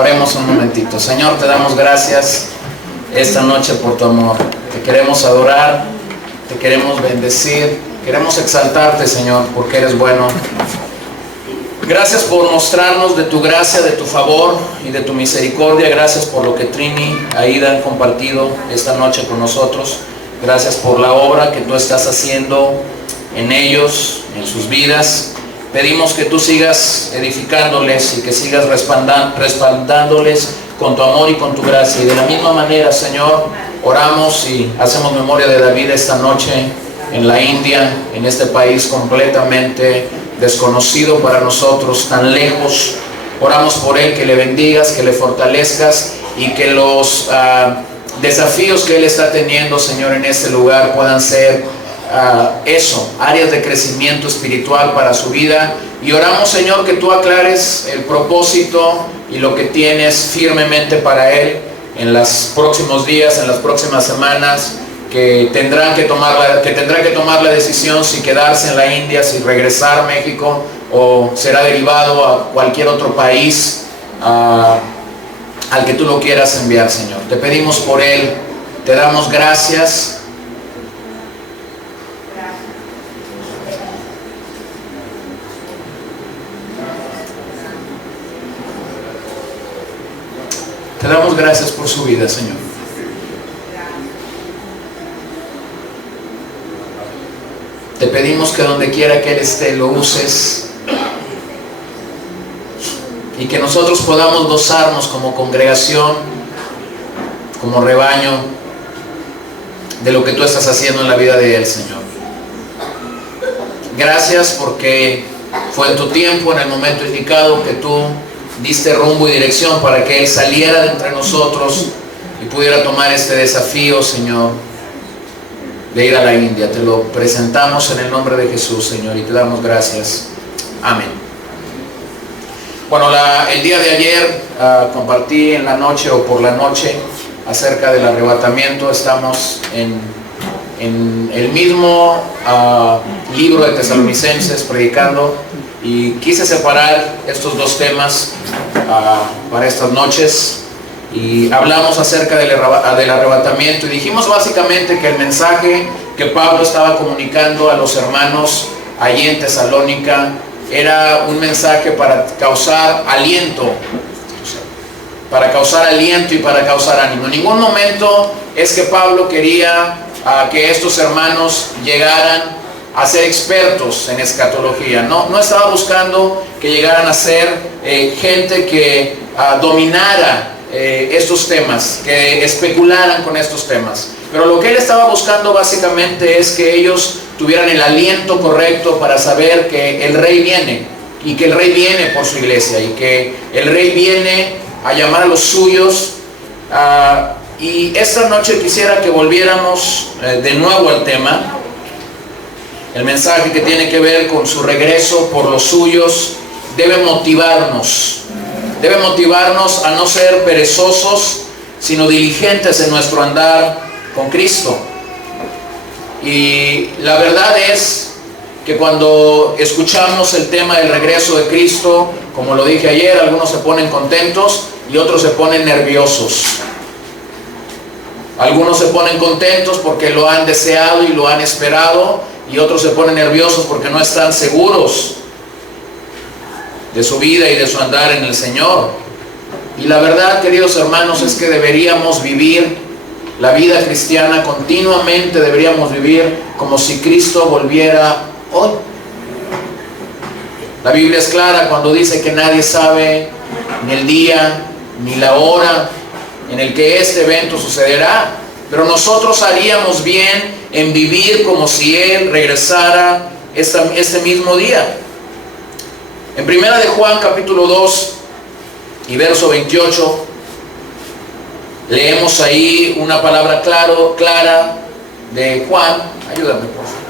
Oremos un momentito. Señor, te damos gracias esta noche por tu amor. Te queremos adorar, te queremos bendecir, queremos exaltarte, Señor, porque eres bueno. Gracias por mostrarnos de tu gracia, de tu favor y de tu misericordia. Gracias por lo que Trini, Aida han compartido esta noche con nosotros. Gracias por la obra que tú estás haciendo en ellos, en sus vidas. Pedimos que tú sigas edificándoles y que sigas respaldándoles con tu amor y con tu gracia. Y de la misma manera, Señor, oramos y hacemos memoria de David esta noche en la India, en este país completamente desconocido para nosotros, tan lejos. Oramos por él, que le bendigas, que le fortalezcas y que los desafíos que él está teniendo, Señor, en este lugar puedan ser áreas de crecimiento espiritual para su vida. Y oramos, Señor, que tú aclares el propósito y lo que tienes firmemente para él en los próximos días, en las próximas semanas, que tendrá que tomar la decisión si quedarse en la India, si regresar a México o será derivado a cualquier otro país al que tú lo quieras enviar, Señor. Te pedimos por él, te damos gracias. Te damos gracias por su vida, Señor. Te pedimos que donde quiera que él esté, lo uses y que nosotros podamos gozarnos como congregación, como rebaño, de lo que tú estás haciendo en la vida de él, Señor. Gracias porque fue en tu tiempo, en el momento indicado, que tú diste rumbo y dirección para que él saliera de entre nosotros y pudiera tomar este desafío, Señor, de ir a la India. Te lo presentamos en el nombre de Jesús, Señor, y te damos gracias. Amén. Bueno, el día de ayer compartí en la noche o por la noche acerca del arrebatamiento. Estamos en el mismo libro de Tesalonicenses, predicando, y quise separar estos dos temas para estas noches. Y hablamos acerca del arrebatamiento y dijimos básicamente que el mensaje que Pablo estaba comunicando a los hermanos allí en Tesalónica era un mensaje para causar aliento y para causar ánimo. En ningún momento es que Pablo quería que estos hermanos llegaran a ser expertos en escatología. No estaba buscando que llegaran a ser gente que dominara estos temas, que especularan con estos temas. Pero lo que él estaba buscando básicamente es que ellos tuvieran el aliento correcto para saber que el rey viene, y que el rey viene por su iglesia, y que el rey viene a llamar a los suyos. Y esta noche quisiera que volviéramos de nuevo al tema, el mensaje que tiene que ver con su regreso por los suyos. Debe motivarnos a no ser perezosos, sino diligentes en nuestro andar con Cristo. Y la verdad es que cuando escuchamos el tema del regreso de Cristo, como lo dije ayer, algunos se ponen contentos y otros se ponen nerviosos. Algunos se ponen contentos porque lo han deseado y lo han esperado, y otros se ponen nerviosos porque no están seguros de su vida y de su andar en el Señor. Y la verdad, queridos hermanos, es que deberíamos vivir la vida cristiana continuamente, deberíamos vivir como si Cristo volviera hoy. La Biblia es clara cuando dice que nadie sabe ni el día ni la hora en el que este evento sucederá, pero nosotros haríamos bien en vivir como si Él regresara este mismo día. En primera de Juan capítulo 2 y verso 28, leemos ahí una palabra clara de Juan. Ayúdame, por favor.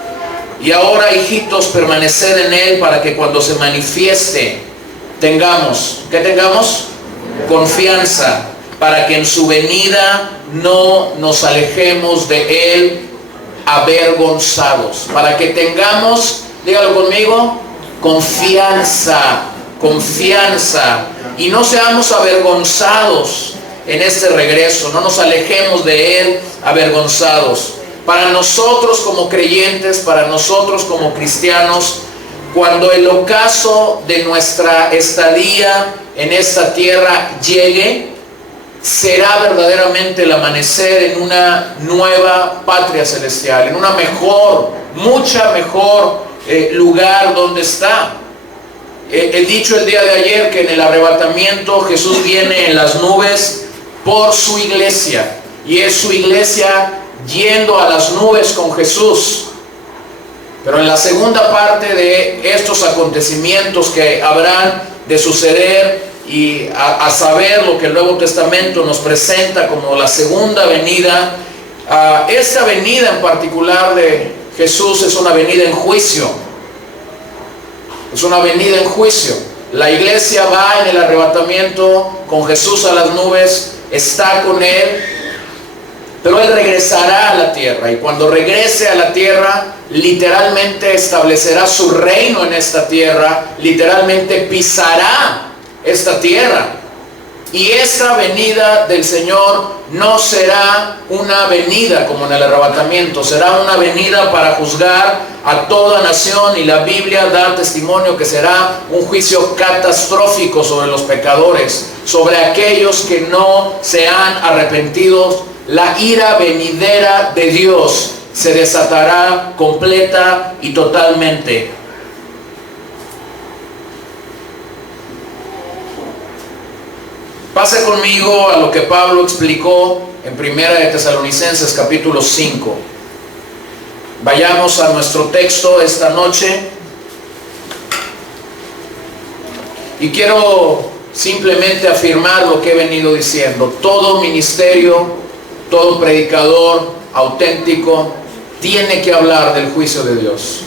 Y ahora, hijitos, permaneced en Él, para que cuando se manifieste tengamos, ¿qué tengamos? Confianza, para que en su venida no nos alejemos de Él avergonzados. Para que tengamos, dígalo conmigo, confianza y no seamos avergonzados en este regreso, no nos alejemos de Él avergonzados. Para nosotros como creyentes, para nosotros como cristianos, cuando el ocaso de nuestra estadía en esta tierra llegue, será verdaderamente el amanecer en una nueva patria celestial, en una mejor, mucha mejor lugar donde está. He dicho el día de ayer que en el arrebatamiento Jesús viene en las nubes por su iglesia, y es su iglesia yendo a las nubes con Jesús. Pero en la segunda parte de estos acontecimientos que habrán de suceder, y a saber lo que el Nuevo Testamento nos presenta como la segunda venida, esta venida en particular de Jesús es una venida en juicio. Es una venida en juicio. La iglesia va en el arrebatamiento con Jesús a las nubes, está con Él, pero Él regresará a la tierra, y cuando regrese a la tierra, literalmente establecerá su reino en esta tierra, literalmente pisará esta tierra. Y esta venida del Señor no será una venida como en el arrebatamiento, será una venida para juzgar a toda nación, y la Biblia da testimonio que será un juicio catastrófico sobre los pecadores, sobre aquellos que no se han arrepentido. La ira venidera de Dios se desatará completa y totalmente. Pase conmigo a lo que Pablo explicó en Primera de Tesalonicenses capítulo 5. Vayamos a nuestro texto esta noche. Y quiero simplemente afirmar lo que he venido diciendo. Todo ministerio, todo predicador auténtico tiene que hablar del juicio de Dios.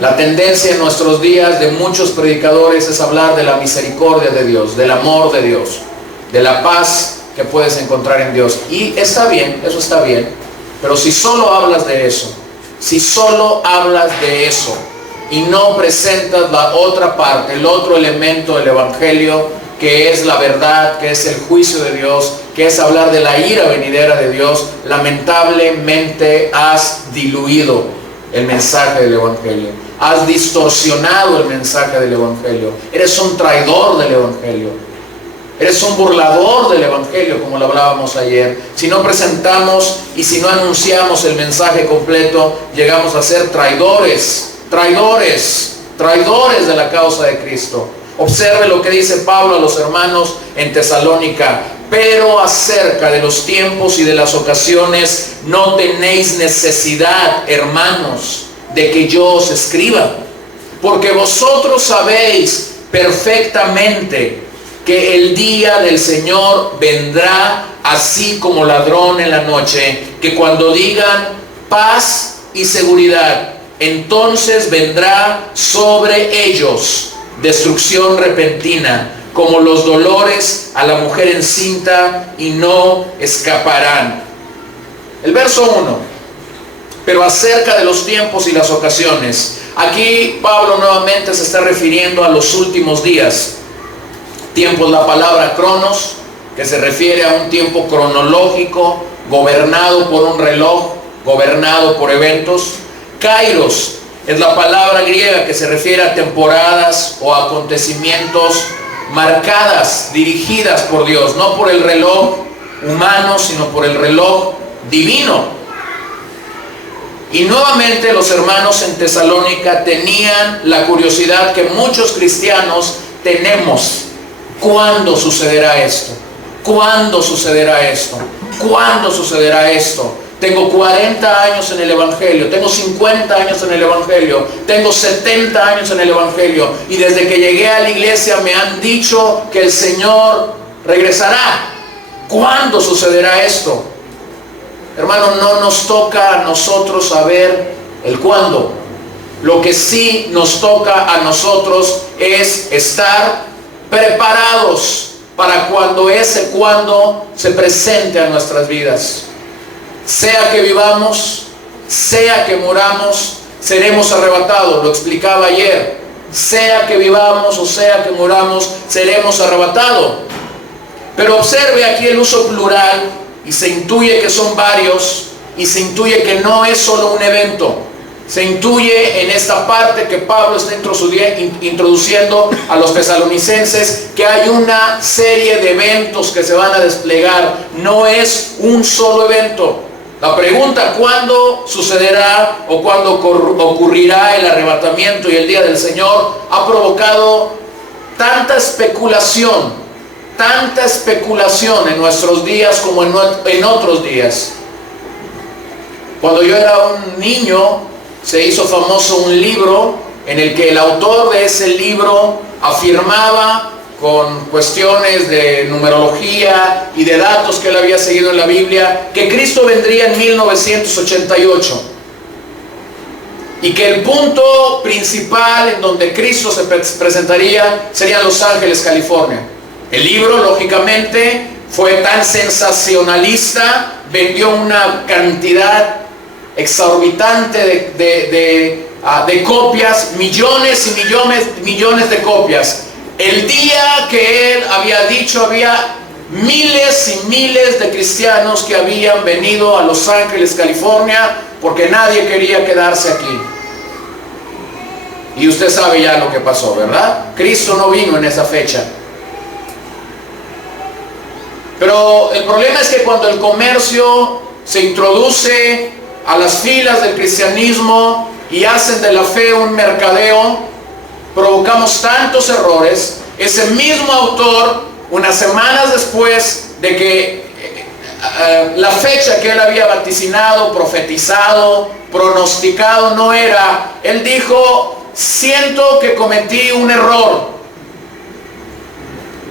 La tendencia en nuestros días de muchos predicadores es hablar de la misericordia de Dios, del amor de Dios, de la paz que puedes encontrar en Dios. Y está bien, eso está bien, pero si solo hablas de eso, si solo hablas de eso y no presentas la otra parte, el otro elemento del Evangelio, que es la verdad, que es el juicio de Dios, que es hablar de la ira venidera de Dios, lamentablemente has diluido el mensaje del Evangelio. Has distorsionado el mensaje del Evangelio. Eres un traidor del Evangelio. Eres un burlador del Evangelio, como lo hablábamos ayer. Si no presentamos y si no anunciamos el mensaje completo, llegamos a ser traidores, traidores, traidores de la causa de Cristo. Observe lo que dice Pablo a los hermanos en Tesalónica. Pero acerca de los tiempos y de las ocasiones no tenéis necesidad, hermanos, de que yo os escriba, porque vosotros sabéis perfectamente que el día del Señor vendrá así como ladrón en la noche, que cuando digan paz y seguridad, entonces vendrá sobre ellos destrucción repentina, como los dolores a la mujer encinta, y no escaparán. El verso 1. Pero acerca de los tiempos y las ocasiones, aquí Pablo nuevamente se está refiriendo a los últimos días. Tiempos, la palabra cronos, que se refiere a un tiempo cronológico, gobernado por un reloj, gobernado por eventos. Kairos es la palabra griega que se refiere a temporadas o acontecimientos marcadas, dirigidas por Dios, no por el reloj humano, sino por el reloj divino. Y nuevamente los hermanos en Tesalónica tenían la curiosidad que muchos cristianos tenemos. ¿Cuándo sucederá esto? ¿Cuándo sucederá esto? ¿Cuándo sucederá esto? Tengo 40 años en el Evangelio, tengo 50 años en el Evangelio, tengo 70 años en el Evangelio, y desde que llegué a la iglesia me han dicho que el Señor regresará. ¿Cuándo sucederá esto? Hermano, no nos toca a nosotros saber el cuándo. Lo que sí nos toca a nosotros es estar preparados para cuando ese cuándo se presente a nuestras vidas. Sea que vivamos, sea que muramos, seremos arrebatados. Lo explicaba ayer. sea que vivamos o sea que muramos, seremos arrebatados. Pero observe aquí el uso plural y se intuye que son varios y se intuye que no es solo un evento. Se intuye en esta parte que Pablo está introduciendo a los tesalonicenses que hay una serie de eventos que se van a desplegar. No es un solo evento. La pregunta ¿cuándo sucederá o cuándo ocurrirá el arrebatamiento y el día del Señor? Ha provocado tanta especulación en nuestros días como en otros días. Cuando yo era un niño, se hizo famoso un libro en el que el autor de ese libro afirmaba con cuestiones de numerología y de datos que él había seguido en la Biblia, que Cristo vendría en 1988 y que el punto principal en donde Cristo se presentaría sería en Los Ángeles, California. El libro, lógicamente, fue tan sensacionalista, vendió una cantidad exorbitante de copias, millones y millones de copias. El día que él había dicho, había miles y miles de cristianos que habían venido a Los Ángeles, California, porque nadie quería quedarse aquí. Y usted sabe ya lo que pasó, ¿verdad? Cristo no vino en esa fecha. Pero el problema es que cuando el comercio se introduce a las filas del cristianismo y hacen de la fe un mercadeo, provocamos tantos errores. Ese mismo autor, unas semanas después de que la fecha que él había vaticinado, profetizado, pronosticado no era, él dijo: siento que cometí un error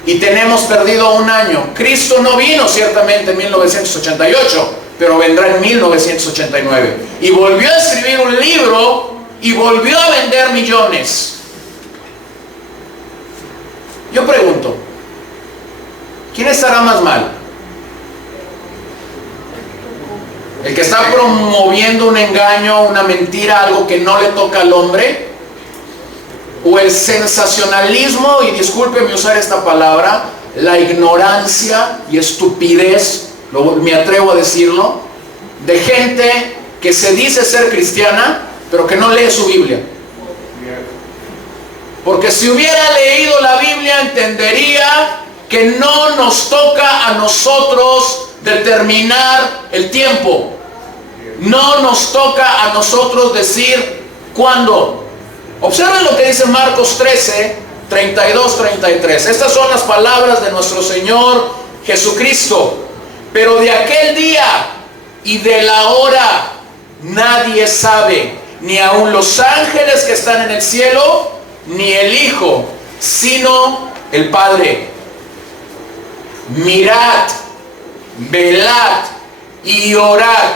y tenemos perdido un año. Cristo no vino ciertamente en 1988, pero vendrá en 1989. Y volvió a escribir un libro y volvió a vender millones. Yo pregunto, ¿quién estará más mal? ¿El que está promoviendo un engaño, una mentira, algo que no le toca al hombre? ¿O el sensacionalismo, y discúlpeme usar esta palabra, la ignorancia y estupidez, me atrevo a decirlo, de gente que se dice ser cristiana, pero que no lee su Biblia? Porque si hubiera leído la Biblia, entendería que no nos toca a nosotros determinar el tiempo. No nos toca a nosotros decir cuándo. Observen lo que dice Marcos 13, 32, 33. Estas son las palabras de nuestro Señor Jesucristo. Pero de aquel día y de la hora nadie sabe, ni aun los ángeles que están en el cielo, ni el Hijo, sino el Padre. Mirad, velad y orad,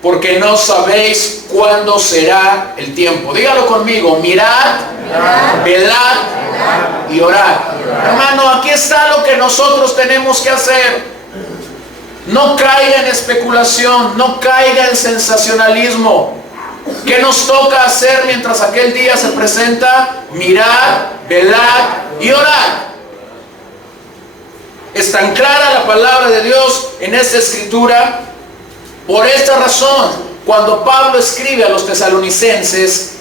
porque no sabéis cuándo será el tiempo. Dígalo conmigo: mirad, velad y orad. Hermano, aquí está lo que nosotros tenemos que hacer. No caiga en especulación, no caiga en sensacionalismo. ¿Qué nos toca hacer mientras aquel día se presenta? Mirar, velar y orar. Es tan clara la palabra de Dios en esta escritura. Por esta razón, cuando Pablo escribe a los tesalonicenses,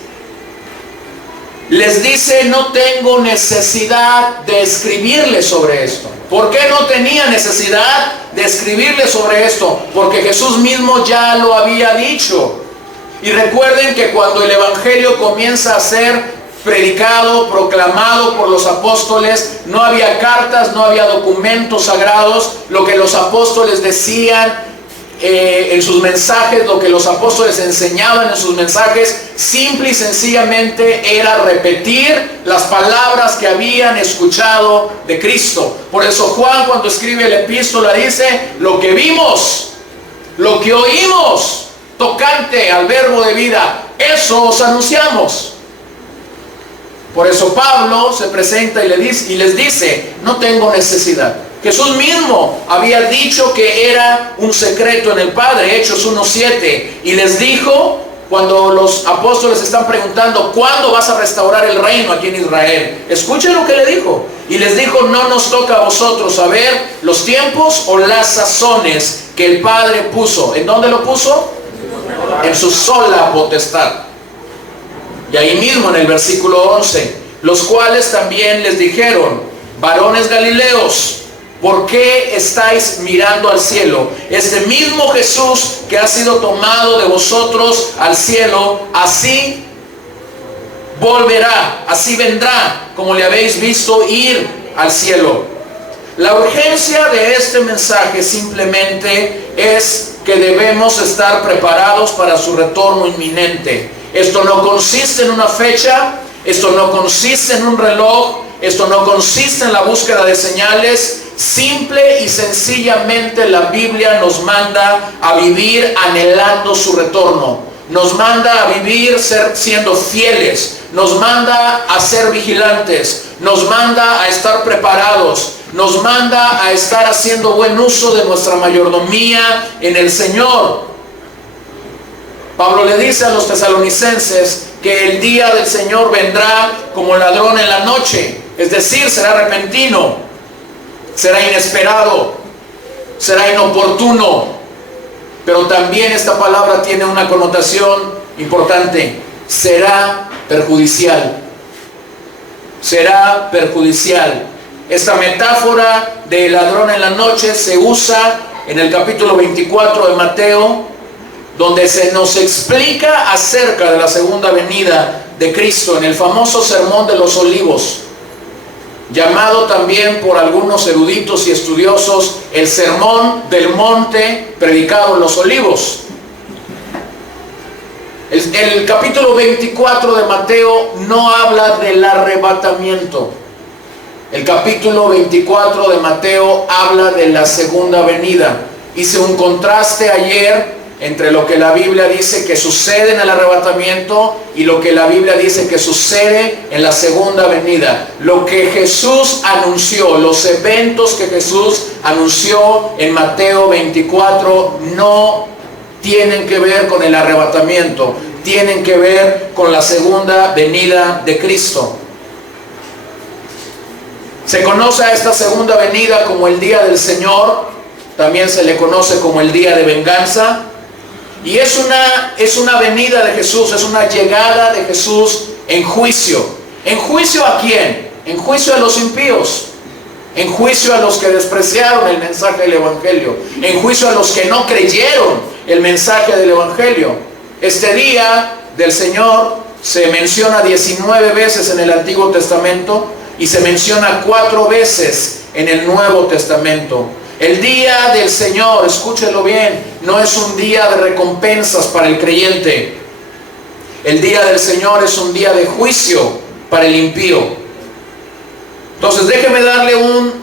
les dice: no tengo necesidad de escribirles sobre esto. ¿Por qué no tenía necesidad de escribirles sobre esto? Porque Jesús mismo ya lo había dicho. Y recuerden que cuando el Evangelio comienza a ser predicado, proclamado por los apóstoles, no había cartas, no había documentos sagrados. Lo que los apóstoles decían en sus mensajes, lo que los apóstoles enseñaban en sus mensajes, simple y sencillamente era repetir las palabras que habían escuchado de Cristo. Por eso Juan, cuando escribe la epístola, dice: lo que vimos, lo que oímos tocante al verbo de vida, eso os anunciamos. Por eso Pablo se presenta y les dice: no tengo necesidad. Jesús mismo había dicho que era un secreto en el Padre, Hechos 1:7, y les dijo cuando los apóstoles están preguntando, ¿cuándo vas a restaurar el reino aquí en Israel? Escuchen lo que le dijo. Y les dijo, no nos toca a vosotros saber los tiempos o las sazones que el Padre puso. ¿En dónde lo puso? En su sola potestad. Y ahí mismo en el versículo 11, los cuales también les dijeron, varones galileos, ¿por qué estáis mirando al cielo? Este mismo Jesús que ha sido tomado de vosotros al cielo, así volverá, así vendrá, como le habéis visto ir al cielo. La urgencia de este mensaje simplemente es que debemos estar preparados para su retorno inminente. Esto no consiste en una fecha, esto no consiste en un reloj, esto no consiste en la búsqueda de señales. Simple y sencillamente la Biblia nos manda a vivir anhelando su retorno. Nos manda a vivir siendo fieles. Nos manda a ser vigilantes. Nos manda a estar preparados. Nos manda a estar haciendo buen uso de nuestra mayordomía en el Señor. Pablo le dice a los tesalonicenses que el día del Señor vendrá como ladrón en la noche. Es decir, será repentino, será inesperado, será inoportuno. Pero también esta palabra tiene una connotación importante. Será perjudicial. Será perjudicial. Esta metáfora de ladrón en la noche se usa en el capítulo 24 de Mateo, donde se nos explica acerca de la segunda venida de Cristo en el famoso Sermón de los Olivos, llamado también por algunos eruditos y estudiosos el Sermón del Monte predicado en los Olivos. El capítulo 24 de Mateo no habla del arrebatamiento. El capítulo 24 de Mateo habla de la segunda venida. Hice un contraste ayer entre lo que la Biblia dice que sucede en el arrebatamiento y lo que la Biblia dice que sucede en la segunda venida. Lo que Jesús anunció, los eventos que Jesús anunció en Mateo 24 no tienen que ver con el arrebatamiento, tienen que ver con la segunda venida de Cristo. Se conoce a esta segunda venida como el día del Señor, también se le conoce como el día de venganza. Y es una venida de Jesús, es una llegada de Jesús en juicio. ¿En juicio a quién? En juicio a los impíos. En juicio a los que despreciaron el mensaje del Evangelio. En juicio a los que no creyeron el mensaje del Evangelio. Este día del Señor se menciona 19 veces en el Antiguo Testamento y se menciona 4 veces en el Nuevo Testamento. El día del Señor, escúchelo bien, no es un día de recompensas para el creyente. El día del Señor es un día de juicio para el impío. Entonces déjeme darle un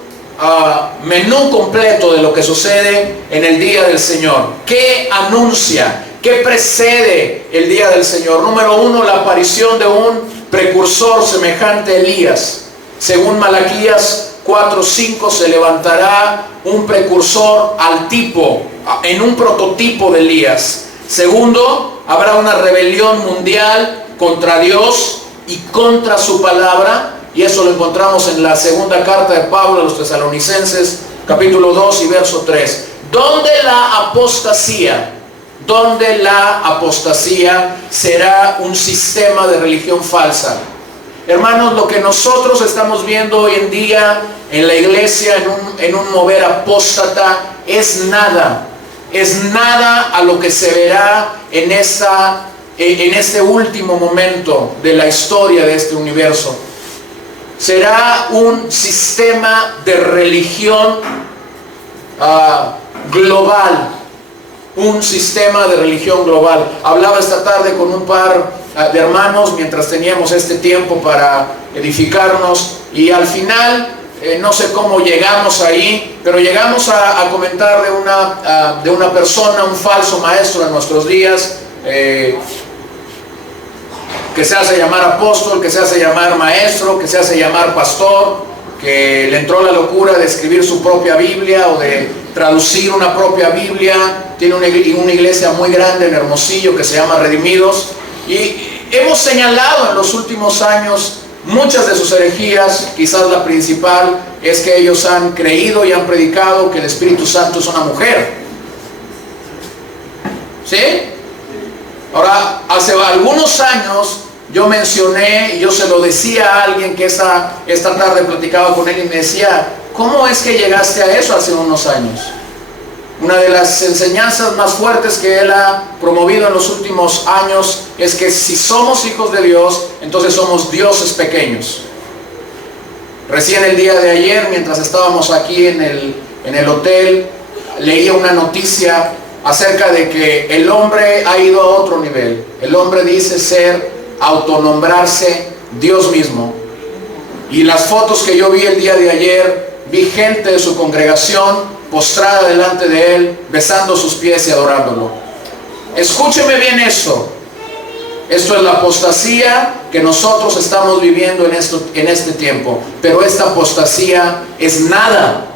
menú completo de lo que sucede en el día del Señor. ¿Qué anuncia? ¿Qué precede el día del Señor? Número 1, la aparición de un precursor semejante a Elías. Según Malaquías 4:5 se levantará un precursor al tipo, en un prototipo de Elías. Segundo, habrá una rebelión mundial contra Dios y contra su palabra, y eso lo encontramos en la segunda carta de Pablo a los Tesalonicenses, capítulo 2 y verso 3. ¿Dónde la apostasía? Donde la apostasía será un sistema de religión falsa. Hermanos, lo que nosotros estamos viendo hoy en día en la iglesia, en un mover apóstata, es nada a lo que se verá en este último momento de la historia de este universo. Será un sistema de religión global. Un sistema de religión global. Hablaba esta tarde con un par de hermanos mientras teníamos este tiempo para edificarnos, y al final no sé cómo llegamos ahí, pero llegamos a comentar de una persona, un falso maestro de nuestros días, que se hace llamar apóstol, que se hace llamar maestro, que se hace llamar pastor, que le entró la locura de escribir su propia Biblia o de traducir una propia Biblia, tiene una iglesia muy grande en Hermosillo que se llama Redimidos, y hemos señalado en los últimos años muchas de sus herejías. Quizás la principal es que ellos han creído y han predicado que el Espíritu Santo es una mujer. ¿Sí? Ahora, hace algunos años yo mencioné, y yo se lo decía a alguien que esta tarde platicaba con él y me decía, ¿cómo es que llegaste a eso hace unos años? Una de las enseñanzas más fuertes que él ha promovido en los últimos años es que si somos hijos de Dios, entonces somos dioses pequeños. Recién el día de ayer, mientras estábamos aquí en el hotel, leía una noticia acerca de que el hombre ha ido a otro nivel. El hombre dice autonombrarse Dios mismo. Y las fotos que yo vi el día de ayer, vi gente de su congregación postrada delante de él, besando sus pies y adorándolo. Escúcheme bien eso. Esto es la apostasía que nosotros estamos viviendo en este tiempo. Pero esta apostasía es nada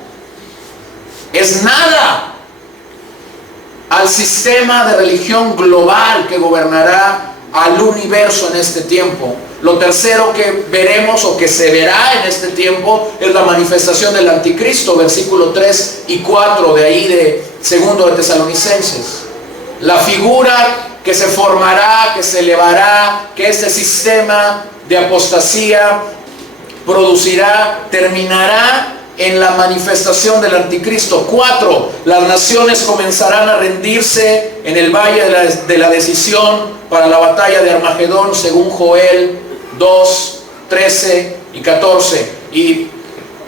al sistema de religión global que gobernará al universo en este tiempo. Lo tercero que veremos o que se verá en este tiempo es la manifestación del anticristo, versículo 3 y 4 de ahí de 2 de Tesalonicenses. La figura que se formará, que se elevará, que este sistema de apostasía producirá, terminará en la manifestación del anticristo. 4, las naciones comenzarán a rendirse en el valle de la decisión para la batalla de Armagedón, según Joel 2, 13 y 14. Y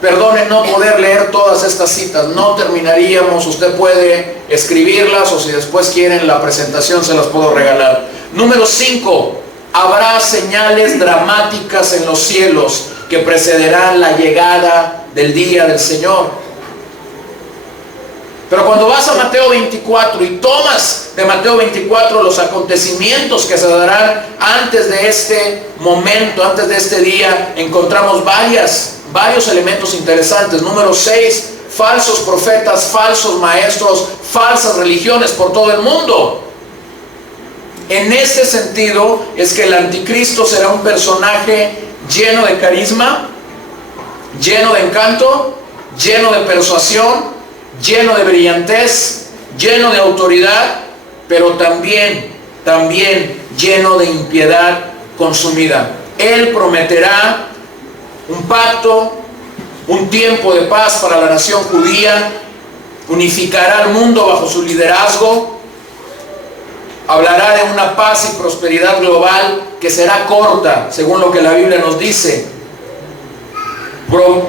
perdonen no poder leer todas estas citas, no terminaríamos. Usted puede escribirlas, o si después quieren la presentación se las puedo regalar. Número 5, habrá señales dramáticas en los cielos que precederán la llegada del día del Señor. Pero cuando vas a Mateo 24 y tomas de Mateo 24 los acontecimientos que se darán antes de este momento, antes de este día, encontramos varios elementos interesantes. Número 6, falsos profetas, falsos maestros, falsas religiones por todo el mundo. En este sentido es que el anticristo será un personaje lleno de carisma, lleno de encanto, lleno de persuasión, lleno de brillantez, lleno de autoridad, pero también lleno de impiedad consumida. Él prometerá un pacto, un tiempo de paz para la nación judía, unificará al mundo bajo su liderazgo, hablará de una paz y prosperidad global que será corta, según lo que la Biblia nos dice.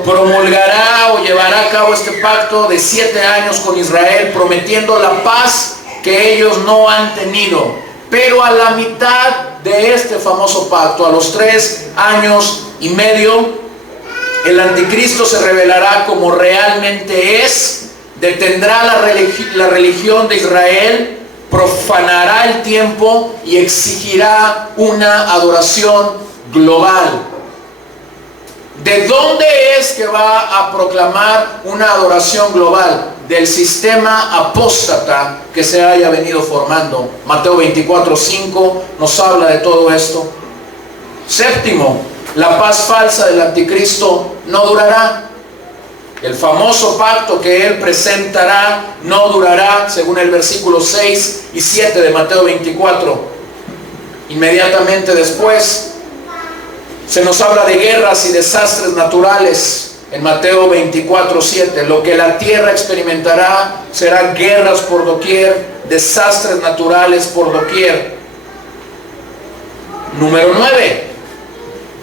Promulgará o llevará a cabo este pacto de 7 años con Israel, prometiendo la paz que ellos no han tenido. Pero a la mitad de este famoso pacto, a los 3 años y medio, el anticristo se revelará como realmente es, detendrá la religión de Israel, profanará el tiempo y exigirá una adoración global. ¿De dónde es que va a proclamar una adoración global? Del sistema apóstata que se haya venido formando. Mateo 24:5 nos habla de todo esto. 7, la paz falsa del anticristo no durará. El famoso pacto que él presentará no durará, según el versículo 6 y 7 de Mateo 24. Inmediatamente después se nos habla de guerras y desastres naturales en Mateo 24:7. Lo que la tierra experimentará será guerras por doquier, desastres naturales por doquier. Número 9,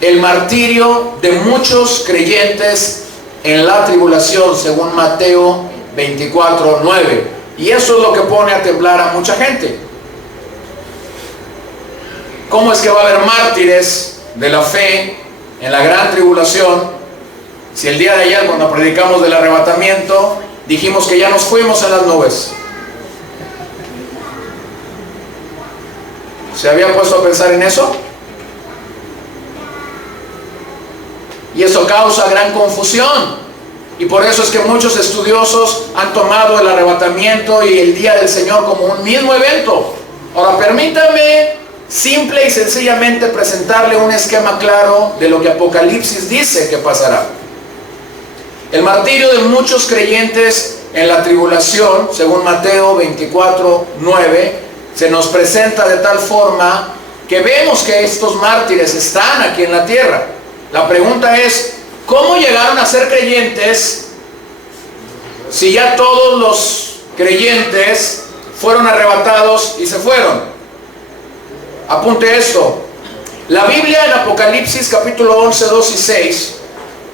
el martirio de muchos creyentes en la tribulación, según Mateo 24:9. Y eso es lo que pone a temblar a mucha gente. ¿Cómo es que va a haber mártires de la fe en la gran tribulación, si el día de ayer cuando predicamos del arrebatamiento dijimos que ya nos fuimos en las nubes? ¿Se había puesto a pensar en eso? Y eso causa gran confusión. Y por eso es que muchos estudiosos han tomado el arrebatamiento y el día del Señor como un mismo evento. Ahora permítame simple y sencillamente presentarle un esquema claro de lo que Apocalipsis dice que pasará. El martirio de muchos creyentes en la tribulación, según Mateo 24:9, se nos presenta de tal forma que vemos que estos mártires están aquí en la tierra. La pregunta es, ¿cómo llegaron a ser creyentes si ya todos los creyentes fueron arrebatados y se fueron? Apunte esto. La Biblia en Apocalipsis capítulo 11, 2 y 6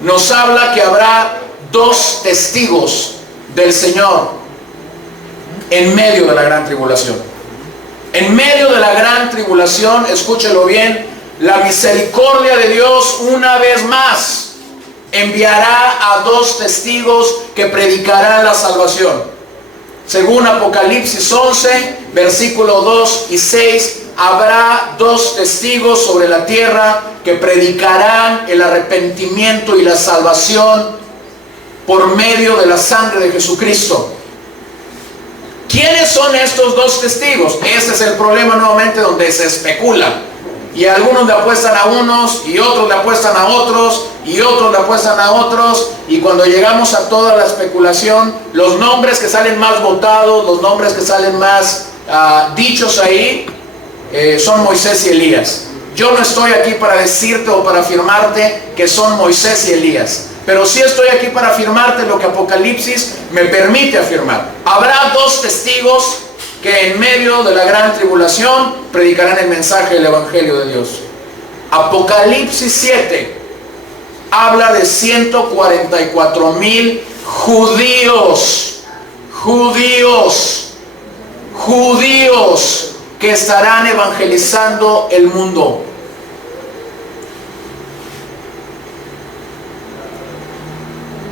nos habla que habrá dos testigos del Señor en medio de la gran tribulación. En medio de la gran tribulación, escúchelo bien, la misericordia de Dios una vez más enviará a dos testigos que predicarán la salvación. Según Apocalipsis 11, versículo 2 y 6, habrá dos testigos sobre la tierra que predicarán el arrepentimiento y la salvación por medio de la sangre de Jesucristo. ¿Quiénes son estos dos testigos? Ese es el problema nuevamente donde se especula. Y algunos le apuestan a unos, y otros le apuestan a otros, y otros le apuestan a otros. Y cuando llegamos a toda la especulación, los nombres que salen más votados, los nombres que salen más dichos ahí, son Moisés y Elías. Yo no estoy aquí para decirte o para afirmarte que son Moisés y Elías, pero sí estoy aquí para afirmarte lo que Apocalipsis me permite afirmar. Habrá dos testigos que en medio de la gran tribulación predicarán el mensaje del Evangelio de Dios. Apocalipsis 7 habla de 144,000 judíos que estarán evangelizando el mundo.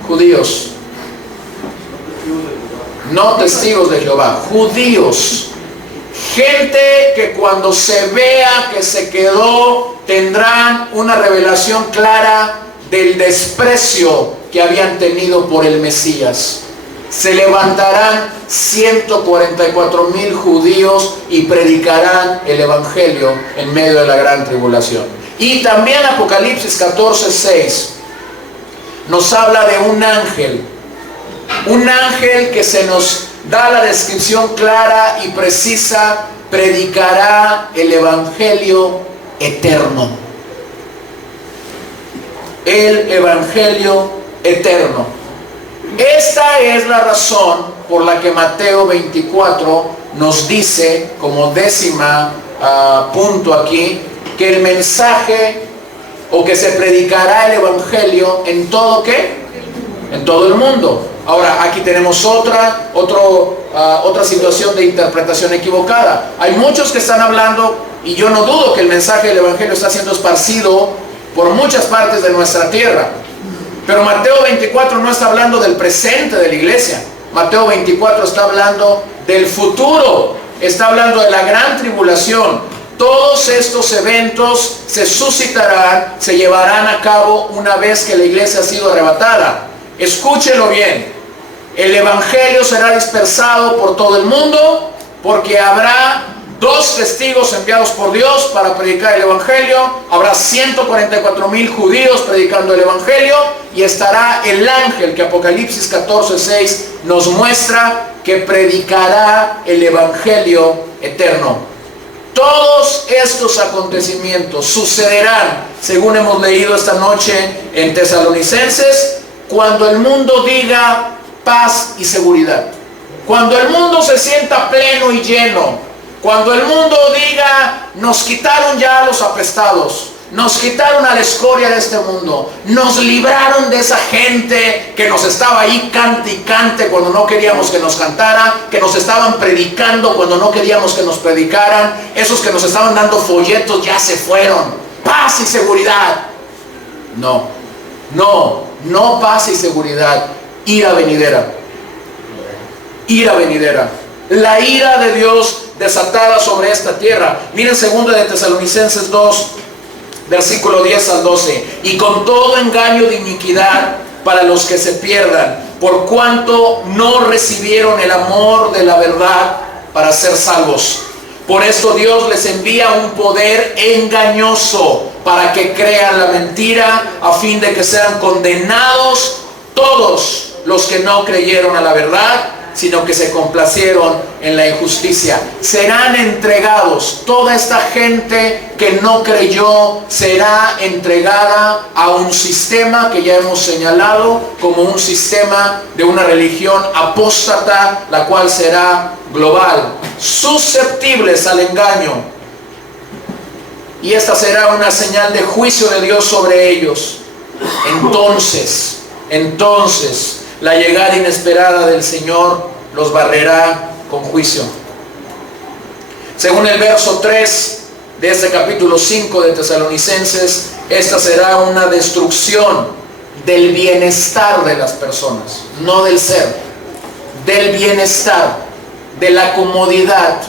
Judíos, no testigos de Jehová, judíos, gente que cuando se vea que se quedó, tendrán una revelación clara del desprecio que habían tenido por el Mesías. Se levantarán 144,000 judíos y predicarán el Evangelio en medio de la gran tribulación. Y también Apocalipsis 14:6 nos habla de un ángel que se nos da la descripción clara y precisa: predicará el Evangelio eterno. El Evangelio eterno. Esta es la razón por la que Mateo 24 nos dice, como décima punto aquí, que el mensaje, o que se predicará el Evangelio en todo ¿qué? En todo el mundo. Ahora, aquí tenemos otra situación de interpretación equivocada. Hay muchos que están hablando, y yo no dudo que el mensaje del Evangelio está siendo esparcido por muchas partes de nuestra tierra. Pero Mateo 24 no está hablando del presente de la iglesia. Mateo 24 está hablando del futuro. Está hablando de la gran tribulación. Todos estos eventos se suscitarán, se llevarán a cabo una vez que la iglesia ha sido arrebatada. Escúchelo bien. El Evangelio será dispersado por todo el mundo, porque habrá dos testigos enviados por Dios para predicar el Evangelio. Habrá 144,000 judíos predicando el Evangelio, y estará el ángel que Apocalipsis 14:6 nos muestra que predicará el Evangelio eterno. Todos estos acontecimientos sucederán, según hemos leído esta noche en Tesalonicenses, cuando el mundo diga paz y seguridad. Cuando el mundo se sienta pleno y lleno. Cuando el mundo diga: nos quitaron ya a los apestados, nos quitaron a la escoria de este mundo, nos libraron de esa gente que nos estaba ahí cante y cante cuando no queríamos que nos cantara, que nos estaban predicando cuando no queríamos que nos predicaran, esos que nos estaban dando folletos ya se fueron. Paz y seguridad. No paz y seguridad. Ira venidera. La ira de Dios desatada sobre esta tierra. Miren 2 de Tesalonicenses 2, versículo 10 al 12. Y con todo engaño de iniquidad para los que se pierdan, por cuanto no recibieron el amor de la verdad para ser salvos. Por esto Dios les envía un poder engañoso para que crean la mentira, a fin de que sean condenados todos los que no creyeron a la verdad, sino que se complacieron en la injusticia. Serán entregados, toda esta gente que no creyó será entregada a un sistema que ya hemos señalado como un sistema de una religión apóstata, la cual será global, susceptibles al engaño. Y esta será una señal de juicio de Dios sobre ellos. Entonces, la llegada inesperada del Señor los barrerá con juicio. Según el verso 3 de este capítulo 5 de Tesalonicenses, esta será una destrucción del bienestar de las personas, no del ser, del bienestar, de la comodidad,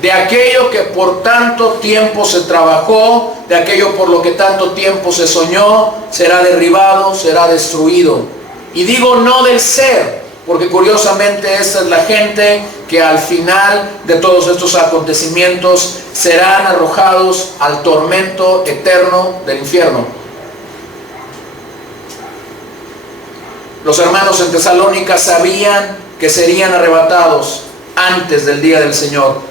de aquello que por tanto tiempo se trabajó, de aquello por lo que tanto tiempo se soñó, será derribado, será destruido. Y digo no del ser, porque curiosamente esta es la gente que al final de todos estos acontecimientos serán arrojados al tormento eterno del infierno. Los hermanos en Tesalónica sabían que serían arrebatados antes del día del Señor.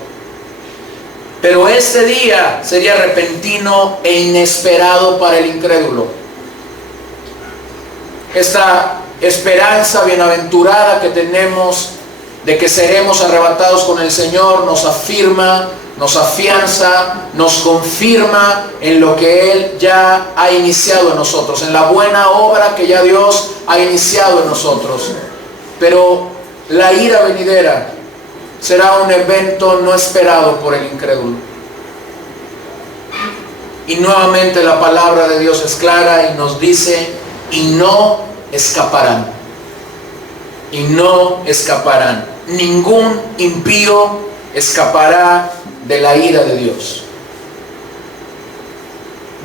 Pero este día sería repentino e inesperado para el incrédulo. Esta esperanza bienaventurada que tenemos de que seremos arrebatados con el Señor nos afirma, nos afianza, nos confirma en lo que Él ya ha iniciado en nosotros, en la buena obra que ya Dios ha iniciado en nosotros. Pero la ira venidera será un evento no esperado por el incrédulo. Y nuevamente la palabra de Dios es clara y nos dice, y no escaparán. Y no escaparán. Ningún impío escapará de la ira de Dios.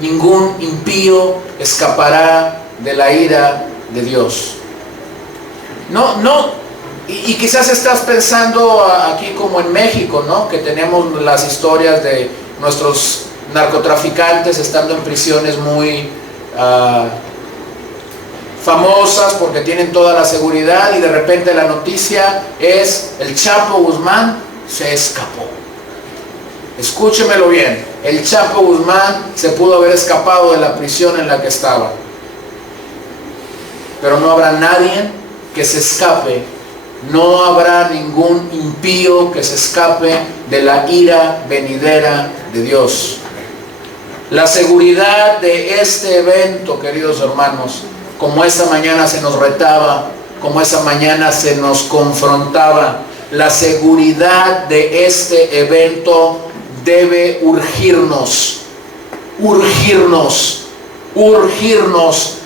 Ningún impío escapará de la ira de Dios. Y quizás estás pensando aquí como en México, ¿no? Que tenemos las historias de nuestros narcotraficantes estando en prisiones muy famosas porque tienen toda la seguridad, y de repente la noticia es: el Chapo Guzmán se escapó. Escúchemelo bien, el Chapo Guzmán se pudo haber escapado de la prisión en la que estaba, pero no habrá nadie que se escape. No habrá ningún impío que se escape de la ira venidera de Dios. La seguridad de este evento, queridos hermanos, como esta mañana se nos retaba, como esta mañana se nos confrontaba, la seguridad de este evento debe urgirnos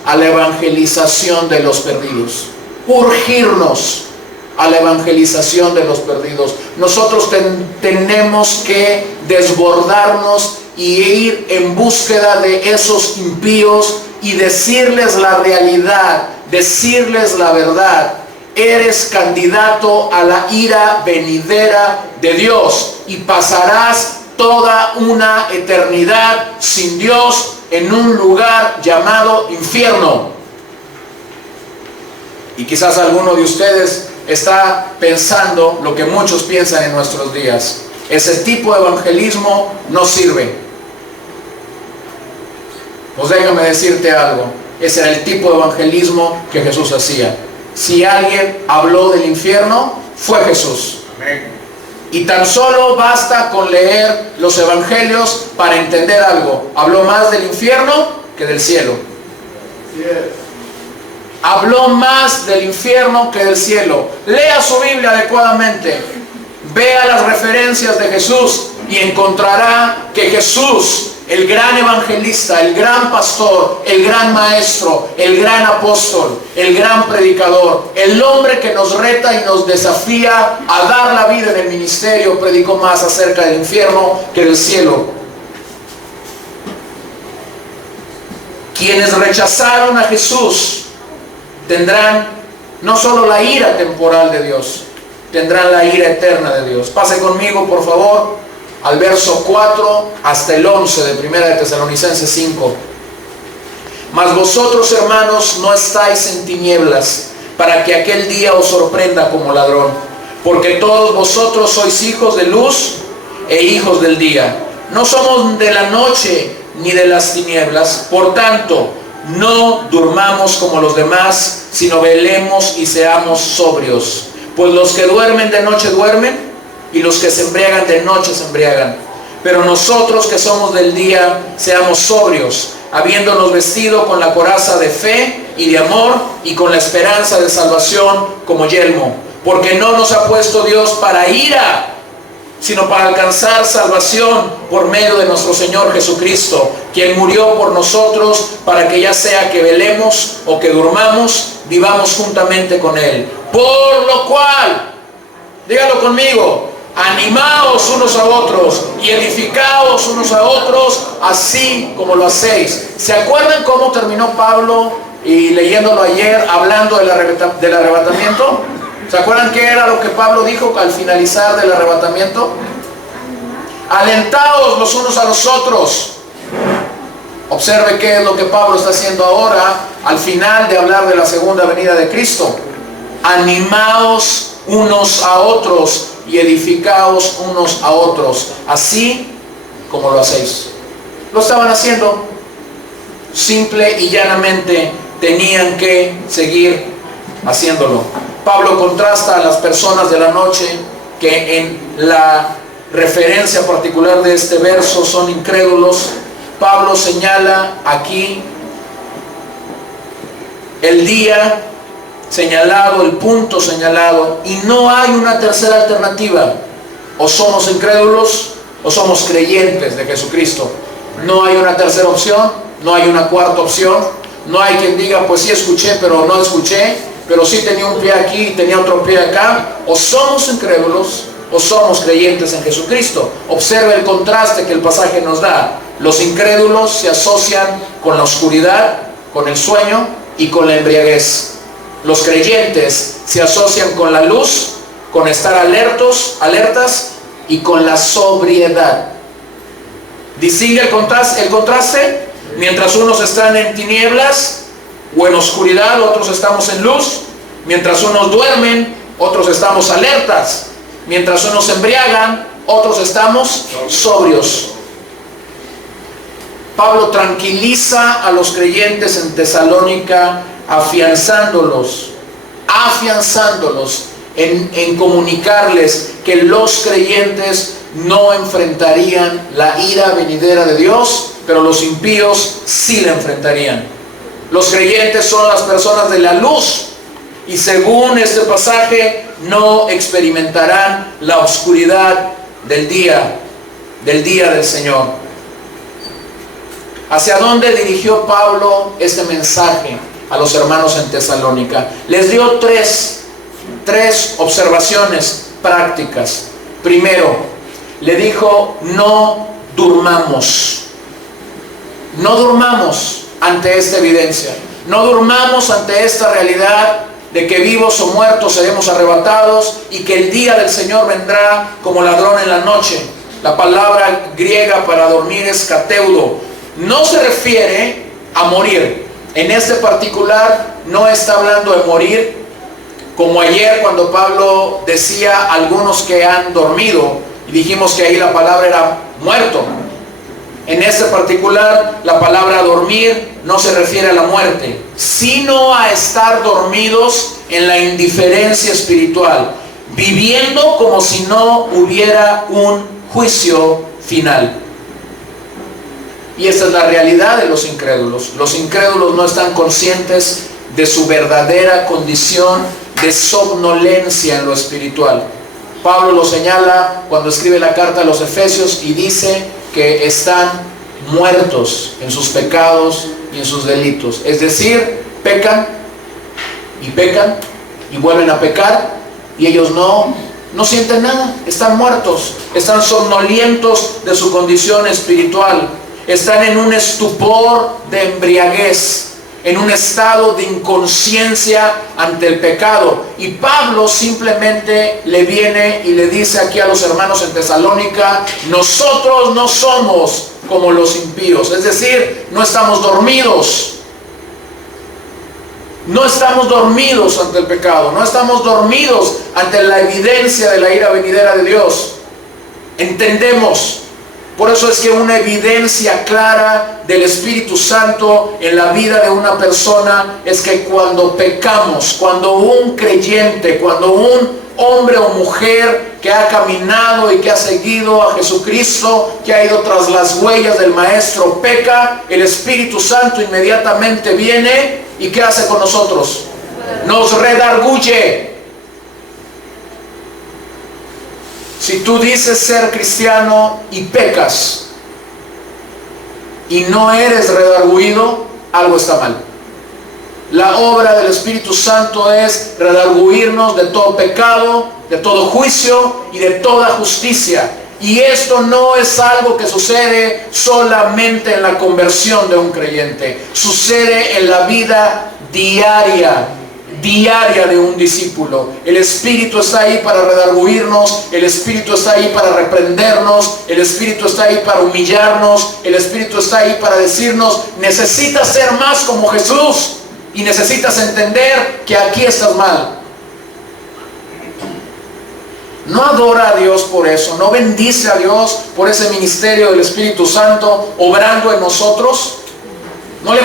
a la evangelización de los perdidos. Urgirnos a la evangelización de los perdidos. Nosotros tenemos que desbordarnos y ir en búsqueda de esos impíos y decirles la realidad, decirles la verdad. Eres candidato a la ira venidera de Dios y pasarás toda una eternidad sin Dios en un lugar llamado infierno. Y quizás alguno de ustedes está pensando lo que muchos piensan en nuestros días: ese tipo de evangelismo no sirve. Pues déjame decirte algo, ese era el tipo de evangelismo que Jesús hacía. Si alguien habló del infierno, fue Jesús. Amén. Y tan solo basta con leer los evangelios para entender algo. Habló más del infierno que del cielo. Habló más del infierno que del cielo. Lea su Biblia adecuadamente, vea las referencias de Jesús y encontrará que Jesús, el gran evangelista, el gran pastor, el gran maestro, el gran apóstol, el gran predicador, el hombre que nos reta y nos desafía a dar la vida en el ministerio, predicó más acerca del infierno que del cielo. Quienes rechazaron a Jesús tendrán no solo la ira temporal de Dios, tendrán la ira eterna de Dios. Pase conmigo, por favor, al verso 4 hasta el 11 de Primera de Tesalonicenses 5. Mas vosotros, hermanos, no estáis en tinieblas, para que aquel día os sorprenda como ladrón. Porque todos vosotros sois hijos de luz e hijos del día. No somos de la noche ni de las tinieblas. Por tanto, no durmamos como los demás, sino velemos y seamos sobrios. Pues los que duermen de noche duermen, y los que se embriagan de noche se embriagan. Pero nosotros que somos del día, seamos sobrios, habiéndonos vestido con la coraza de fe y de amor, y con la esperanza de salvación como yelmo. Porque no nos ha puesto Dios para ira, sino para alcanzar salvación por medio de nuestro Señor Jesucristo, quien murió por nosotros, para que ya sea que velemos o que durmamos, vivamos juntamente con Él. Por lo cual, dígalo conmigo, animaos unos a otros y edificaos unos a otros, así como lo hacéis. ¿Se acuerdan cómo terminó Pablo, y leyéndolo ayer, hablando del arrebatamiento? ¿Se acuerdan qué era lo que Pablo dijo al finalizar del arrebatamiento? Alentaos los unos a los otros. Observe qué es lo que Pablo está haciendo ahora al final de hablar de la segunda venida de Cristo. Animaos unos a otros y edificaos unos a otros, así como lo hacéis. Lo estaban haciendo. Simple y llanamente tenían que seguir haciéndolo. Pablo contrasta a las personas de la noche, que en la referencia particular de este verso son incrédulos. Pablo señala aquí el día señalado, el punto señalado, y no hay una tercera alternativa. O somos incrédulos o somos creyentes de Jesucristo. No hay una tercera opción, no hay una cuarta opción. No hay quien diga, pues sí escuché, pero no escuché, pero sí tenía un pie aquí y tenía otro pie acá. O somos incrédulos o somos creyentes en Jesucristo. Observe el contraste que el pasaje nos da. Los incrédulos se asocian con la oscuridad, con el sueño y con la embriaguez. Los creyentes se asocian con la luz, con estar alertas y con la sobriedad. ¿Distingue el contraste? Mientras unos están en tinieblas o en oscuridad, otros estamos en luz. Mientras unos duermen, otros estamos alertas. Mientras unos se embriagan, otros estamos sobrios. Pablo tranquiliza a los creyentes en Tesalónica, afianzándolos en comunicarles que los creyentes no enfrentarían la ira venidera de Dios, pero los impíos sí la enfrentarían. Los creyentes son las personas de la luz, y según este pasaje no experimentarán la oscuridad del día del Señor. ¿Hacia dónde dirigió Pablo este mensaje a los hermanos en Tesalónica? Les dio tres observaciones prácticas. Primero, le dijo: no durmamos. No durmamos ante esta evidencia. No durmamos ante esta realidad de que vivos o muertos seremos arrebatados y que el día del Señor vendrá como ladrón en la noche. La palabra griega para dormir es kateudo. No se refiere a morir. En este particular no está hablando de morir, como ayer cuando Pablo decía algunos que han dormido, y dijimos que ahí la palabra era muerto. En este particular, la palabra dormir no se refiere a la muerte, sino a estar dormidos en la indiferencia espiritual, viviendo como si no hubiera un juicio final. Y esta es la realidad de los incrédulos. Los incrédulos no están conscientes de su verdadera condición de somnolencia en lo espiritual. Pablo lo señala cuando escribe la carta a los Efesios y dice que están muertos en sus pecados y en sus delitos. Es decir, pecan y vuelven a pecar, y ellos no sienten nada. Están muertos, están somnolientos de su condición espiritual. Están en un estupor de embriaguez. en un estado de inconsciencia ante el pecado. Y Pablo simplemente le viene y le dice aquí a los hermanos en Tesalónica: nosotros no somos como los impíos, es decir, no estamos dormidos. No estamos dormidos ante el pecado, no estamos dormidos ante la evidencia de la ira venidera de Dios. Entendemos. Por eso es que una evidencia clara del Espíritu Santo en la vida de una persona es que cuando pecamos, cuando un creyente, cuando un hombre o mujer que ha caminado y que ha seguido a Jesucristo, que ha ido tras las huellas del Maestro, peca, el Espíritu Santo inmediatamente viene y ¿qué hace con nosotros? Nos redarguye. Si tú dices ser cristiano y pecas y no eres redarguido, algo está mal. La obra del Espíritu Santo es redarguirnos de todo pecado, de todo juicio y de toda justicia. Y esto no es algo que sucede solamente en la conversión de un creyente. Sucede en la vida diaria de un discípulo. El Espíritu está ahí para redarguirnos, el Espíritu está ahí para reprendernos, el Espíritu está ahí para humillarnos, el Espíritu está ahí para decirnos: necesitas ser más como Jesús y necesitas entender que aquí estás mal. No adora a Dios por eso, no bendice a Dios por ese ministerio del Espíritu Santo obrando en nosotros. ¿No le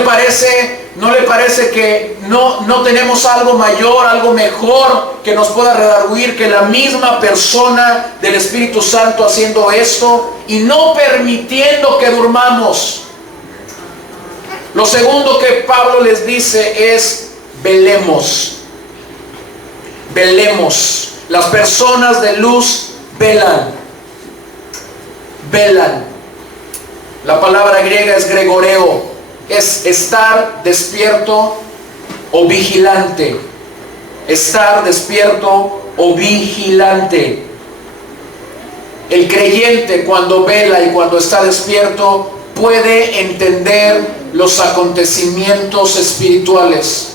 parece que no tenemos algo mayor, algo mejor que nos pueda redarguir que la misma persona del Espíritu Santo haciendo esto y no permitiendo que durmamos? Lo segundo que Pablo les dice es: velemos. Velemos. Las personas de luz velan. Velan. La palabra griega es gregoreo. Es estar despierto o vigilante. Estar despierto o vigilante. El creyente, cuando vela y cuando está despierto, puede entender los acontecimientos espirituales.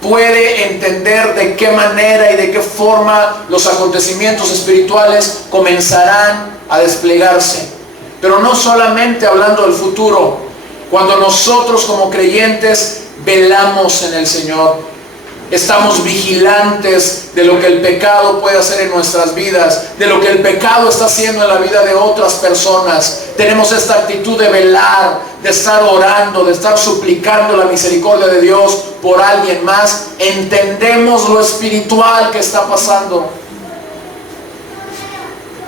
Puede entender de qué manera y de qué forma los acontecimientos espirituales comenzarán a desplegarse. Pero no solamente hablando del futuro. Cuando nosotros como creyentes velamos en el Señor, estamos vigilantes de lo que el pecado puede hacer en nuestras vidas, de lo que el pecado está haciendo en la vida de otras personas. Tenemos esta actitud de velar, de estar orando, de estar suplicando la misericordia de Dios por alguien más. Entendemos lo espiritual que está pasando.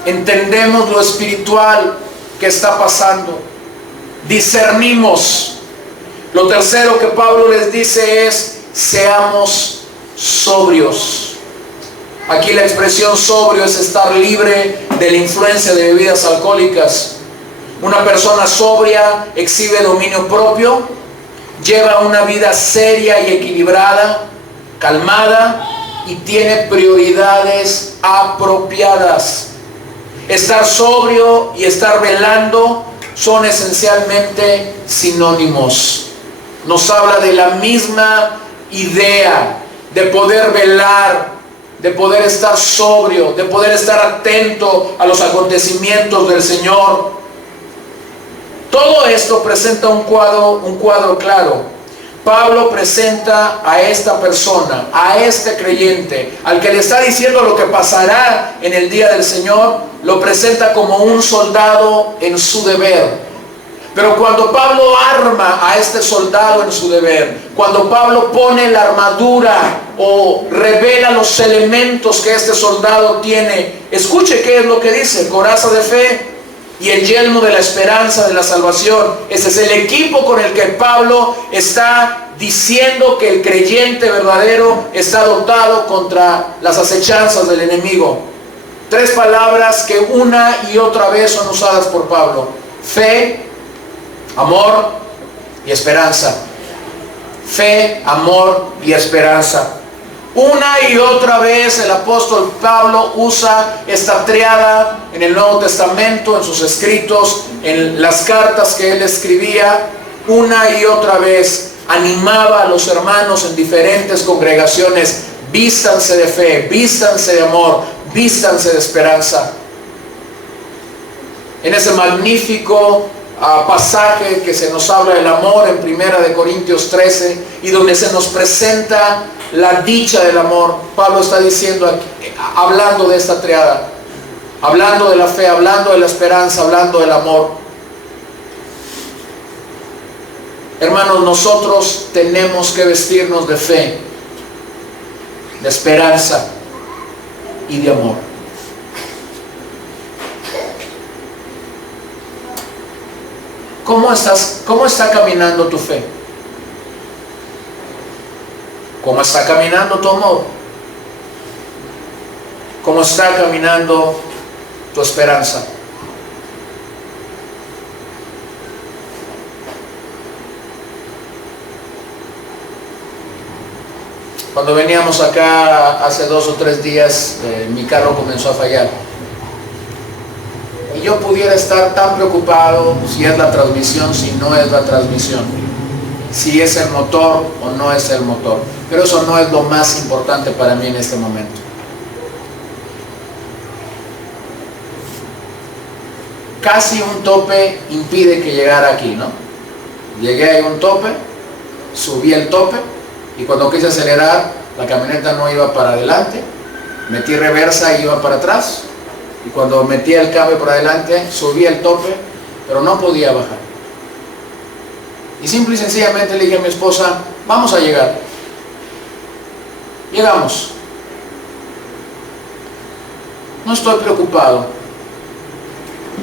Entendemos lo espiritual que está pasando. Discernimos. Lo tercero que Pablo les dice es: seamos sobrios. Aquí la expresión sobrio es estar libre de la influencia de bebidas alcohólicas. Una persona sobria exhibe dominio propio, lleva una vida seria y equilibrada, calmada, y tiene prioridades apropiadas. Estar sobrio y estar velando son esencialmente sinónimos. Nos habla de la misma idea de poder velar, de poder estar sobrio, de poder estar atento a los acontecimientos del Señor. Todo esto presenta un cuadro claro. Pablo presenta a esta persona, a este creyente, al que le está diciendo lo que pasará en el día del Señor, lo presenta como un soldado en su deber. Pero cuando Pablo arma a este soldado en su deber, cuando Pablo pone la armadura o revela los elementos que este soldado tiene, escuche qué es lo que dice: coraza de fe y el yelmo de la esperanza de la salvación. Ese es el equipo con el que Pablo está diciendo que el creyente verdadero está dotado contra las acechanzas del enemigo. Tres palabras que una y otra vez son usadas por Pablo: fe, amor y esperanza. Fe, amor y esperanza. Una y otra vez el apóstol Pablo usa esta triada en el Nuevo Testamento, en sus escritos, en las cartas que él escribía. Una y otra vez animaba a los hermanos en diferentes congregaciones: vístanse de fe, vístanse de amor, vístanse de esperanza. En ese magnífico pasaje que se nos habla del amor en 1 Corintios 13, y donde se nos presenta la dicha del amor, Pablo está diciendo aquí, hablando de esta triada, hablando de la fe, hablando de la esperanza, hablando del amor. Hermanos, nosotros tenemos que vestirnos de fe, de esperanza y de amor. ¿Cómo está caminando tu fe? ¿Cómo está caminando tu amor? ¿Cómo está caminando tu esperanza? Cuando veníamos acá hace 2 o 3 días, mi carro comenzó a fallar. Y yo pudiera estar tan preocupado si es la transmisión, si no es la transmisión, si es el motor o no es el motor. Pero eso no es lo más importante para mí en este momento. Casi un tope impide que llegara aquí, ¿no? Llegué a un tope, subí el tope, y cuando quise acelerar, la camioneta no iba para adelante, metí reversa y iba para atrás, y cuando metí el cambio por adelante, subí el tope, pero no podía bajar. Y simple y sencillamente le dije a mi esposa: vamos a llegar. Llegamos. No estoy preocupado.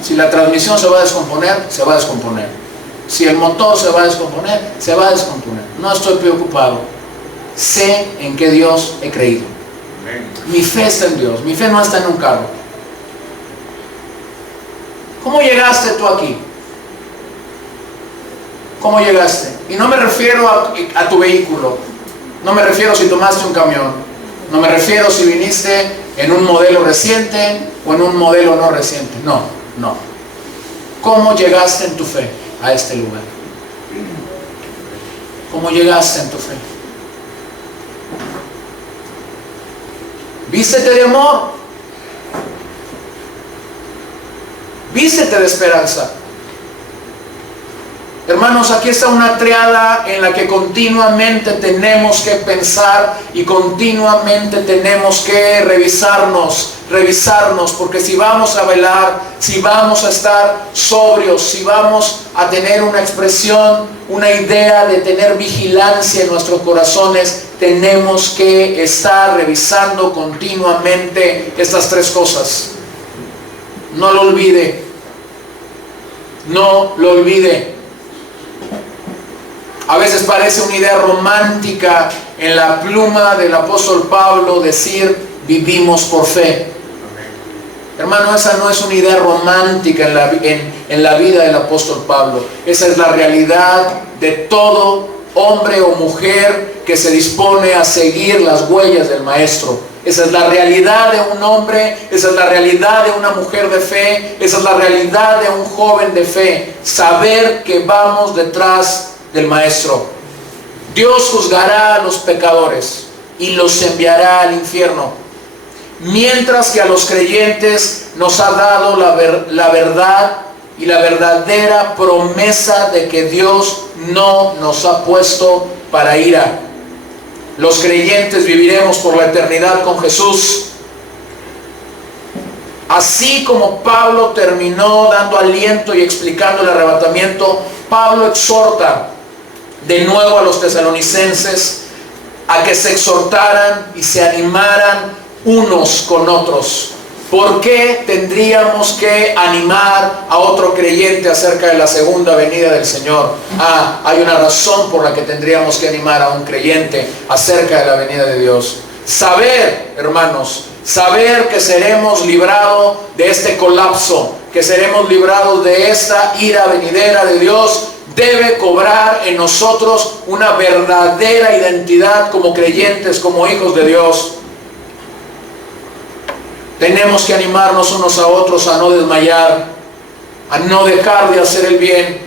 Si la transmisión se va a descomponer, se va a descomponer. Si el motor se va a descomponer, se va a descomponer. No estoy preocupado. Sé en qué Dios he creído. Mi fe está en Dios. Mi fe no está en un carro. ¿Cómo llegaste tú aquí? ¿Cómo llegaste? Y no me refiero a tu vehículo. No me refiero si tomaste un camión. No me refiero si viniste en un modelo reciente o en un modelo no reciente. No, no. ¿Cómo llegaste en tu fe a este lugar? ¿Cómo llegaste en tu fe? Vístete de amor. Vístete de esperanza. Hermanos, aquí está una triada en la que continuamente tenemos que pensar y continuamente tenemos que revisarnos, porque si vamos a velar, si vamos a estar sobrios, si vamos a tener una expresión, una idea de tener vigilancia en nuestros corazones, tenemos que estar revisando continuamente estas 3 cosas. No lo olvide. No lo olvide. A veces parece una idea romántica en la pluma del apóstol Pablo decir: vivimos por fe. Hermano, esa no es una idea romántica en la vida del apóstol Pablo. Esa es la realidad de todo hombre o mujer que se dispone a seguir las huellas del Maestro. Esa es la realidad de un hombre, esa es la realidad de una mujer de fe, esa es la realidad de un joven de fe. Saber que vamos detrás del Maestro. Dios juzgará a los pecadores y los enviará al infierno, mientras que a los creyentes nos ha dado la verdad y la verdadera promesa de que Dios no nos ha puesto para ira. Los creyentes viviremos por la eternidad con Jesús. Así como Pablo terminó dando aliento y explicando el arrebatamiento, Pablo exhorta de nuevo a los tesalonicenses a que se exhortaran y se animaran unos con otros. ¿Por qué tendríamos que animar a otro creyente acerca de la segunda venida del Señor? Hay una razón por la que tendríamos que animar a un creyente acerca de la venida de Dios. Saber, hermanos, saber que seremos librados de este colapso, que seremos librados de esta ira venidera de Dios, debe cobrar en nosotros una verdadera identidad como creyentes, como hijos de Dios. Tenemos que animarnos unos a otros a no desmayar, a no dejar de hacer el bien,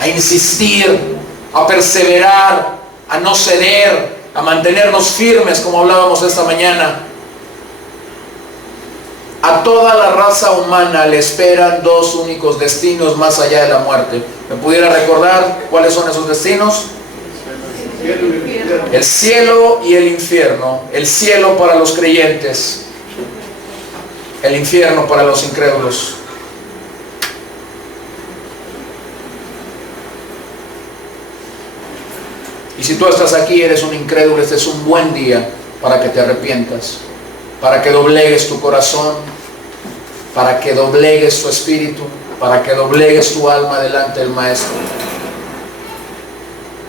a insistir, a perseverar, a no ceder, a mantenernos firmes, como hablábamos esta mañana. A toda la raza humana le esperan dos únicos destinos más allá de la muerte. ¿Me pudiera recordar cuáles son esos destinos? El cielo y el infierno. El cielo para los creyentes, el infierno para los incrédulos. Y si tú estás aquí, eres un incrédulo, este es un buen día para que te arrepientas, para que doblegues tu corazón, para que doblegues tu espíritu, para que doblegues tu alma delante del Maestro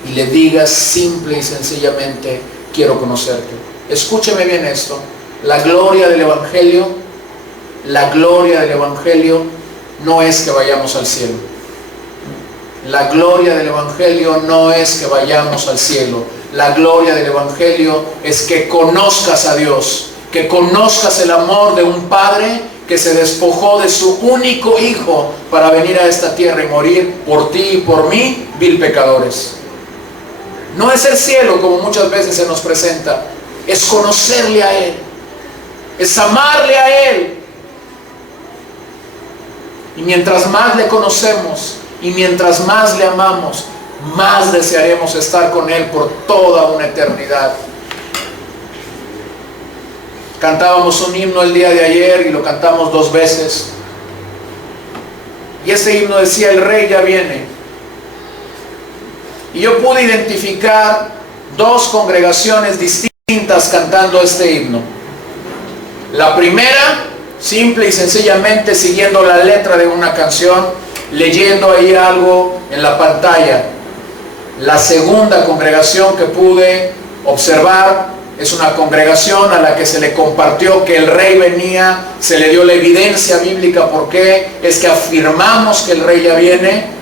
y le digas simple y sencillamente: quiero conocerte. Escúcheme bien esto: la gloria del Evangelio no es que vayamos al cielo. La gloria del Evangelio no es que vayamos al cielo. La gloria del Evangelio es que conozcas a Dios, que conozcas el amor de un Padre que se despojó de su único Hijo para venir a esta tierra y morir por ti y por mí, vil pecadores. No es el cielo como muchas veces se nos presenta, es conocerle a Él, es amarle a Él. Y mientras más le conocemos y mientras más le amamos, más desearemos estar con Él por toda una eternidad. Cantábamos un himno el día de ayer y lo cantamos 2 veces. Y ese himno decía: el Rey ya viene. Y yo pude identificar 2 congregaciones distintas cantando este himno. La primera, simple y sencillamente siguiendo la letra de una canción, leyendo ahí algo en la pantalla. La segunda congregación que pude observar es una congregación a la que se le compartió que el Rey venía, se le dio la evidencia bíblica. ¿Por qué? Es que afirmamos que el Rey ya viene.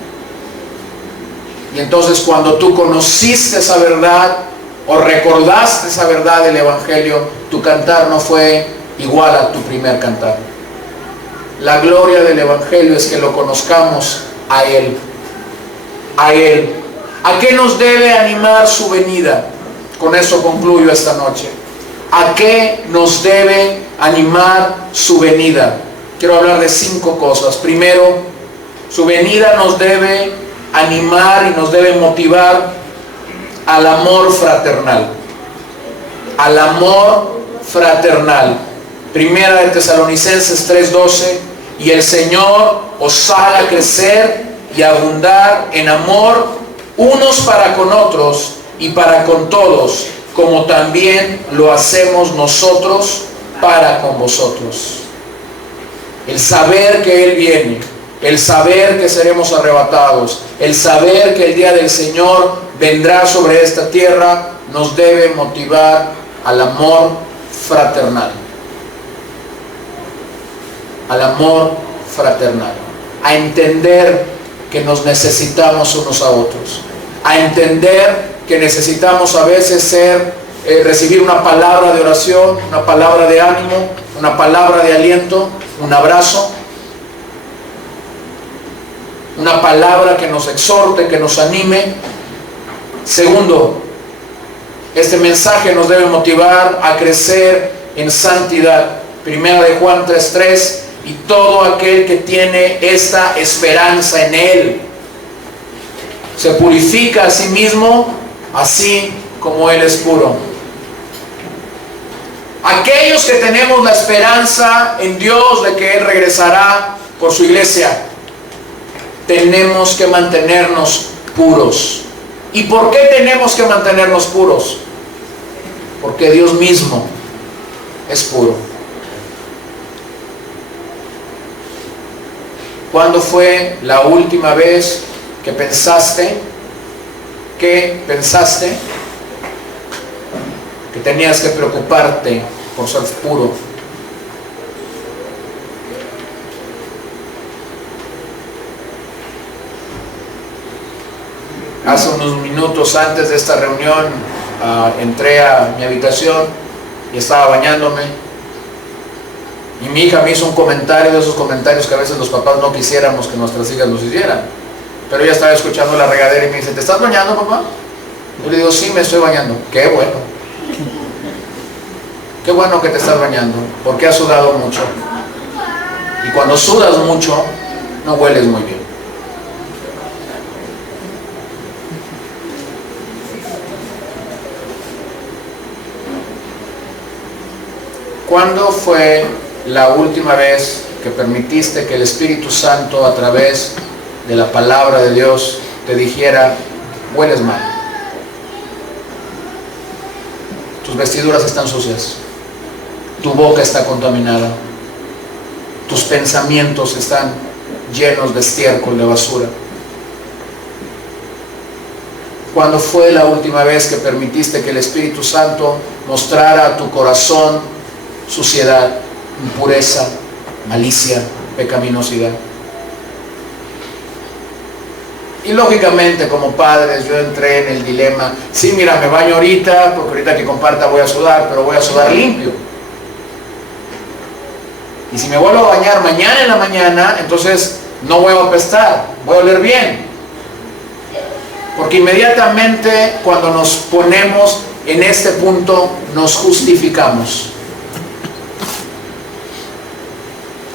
Y entonces cuando tú conociste esa verdad o recordaste esa verdad del Evangelio, tu cantar no fue igual a tu primer cantar. La gloria del Evangelio es que lo conozcamos a Él. A Él. ¿A qué nos debe animar su venida? Con eso concluyo esta noche. ¿A qué nos debe animar su venida? Quiero hablar de 5 cosas. Primero, su venida nos debe animar y nos debe motivar al amor fraternal. Al amor fraternal. Primera de Tesalonicenses 3:12: y el Señor os haga crecer y abundar en amor unos para con otros y para con todos, como también lo hacemos nosotros para con vosotros. El saber que Él viene, el saber que seremos arrebatados, el saber que el día del Señor vendrá sobre esta tierra, nos debe motivar al amor fraternal. Al amor fraternal. A entender que nos necesitamos unos a otros. A entender que necesitamos a veces recibir una palabra de oración, una palabra de ánimo, una palabra de aliento, un abrazo, una palabra que nos exhorte, que nos anime. Segundo, este mensaje nos debe motivar a crecer en santidad. Primera de Juan 3:3: y todo aquel que tiene esta esperanza en Él se purifica a sí mismo, así como Él es puro. Aquellos que tenemos la esperanza en Dios de que Él regresará por su iglesia, tenemos que mantenernos puros. ¿Y por qué tenemos que mantenernos puros? Porque Dios mismo es puro. ¿Cuándo fue la última vez que pensaste que tenías que preocuparte por ser puro? Hace unos minutos antes de esta reunión entré a mi habitación y estaba bañándome. Y mi hija me hizo un comentario, de esos comentarios que a veces los papás no quisiéramos que nuestras hijas nos hicieran. Pero ella estaba escuchando la regadera y me dice, ¿te estás bañando, papá? Yo le digo, sí, me estoy bañando. Qué bueno. Qué bueno que te estás bañando, porque has sudado mucho. Y cuando sudas mucho, no hueles muy bien. ¿Cuándo fue la última vez que permitiste que el Espíritu Santo, a través de la palabra de Dios, te dijera, hueles mal? Tus vestiduras están sucias, tu boca está contaminada, tus pensamientos están llenos de estiércol, de basura. ¿Cuándo fue la última vez que permitiste que el Espíritu Santo mostrara a tu corazón suciedad, impureza, malicia, pecaminosidad? Y lógicamente, como padres, yo entré en el dilema, sí, mira, me baño ahorita, porque ahorita que comparta voy a sudar, pero voy a sudar limpio. Y si me vuelvo a bañar mañana en la mañana, entonces no voy a apestar, voy a oler bien. Porque inmediatamente cuando nos ponemos en este punto, nos justificamos.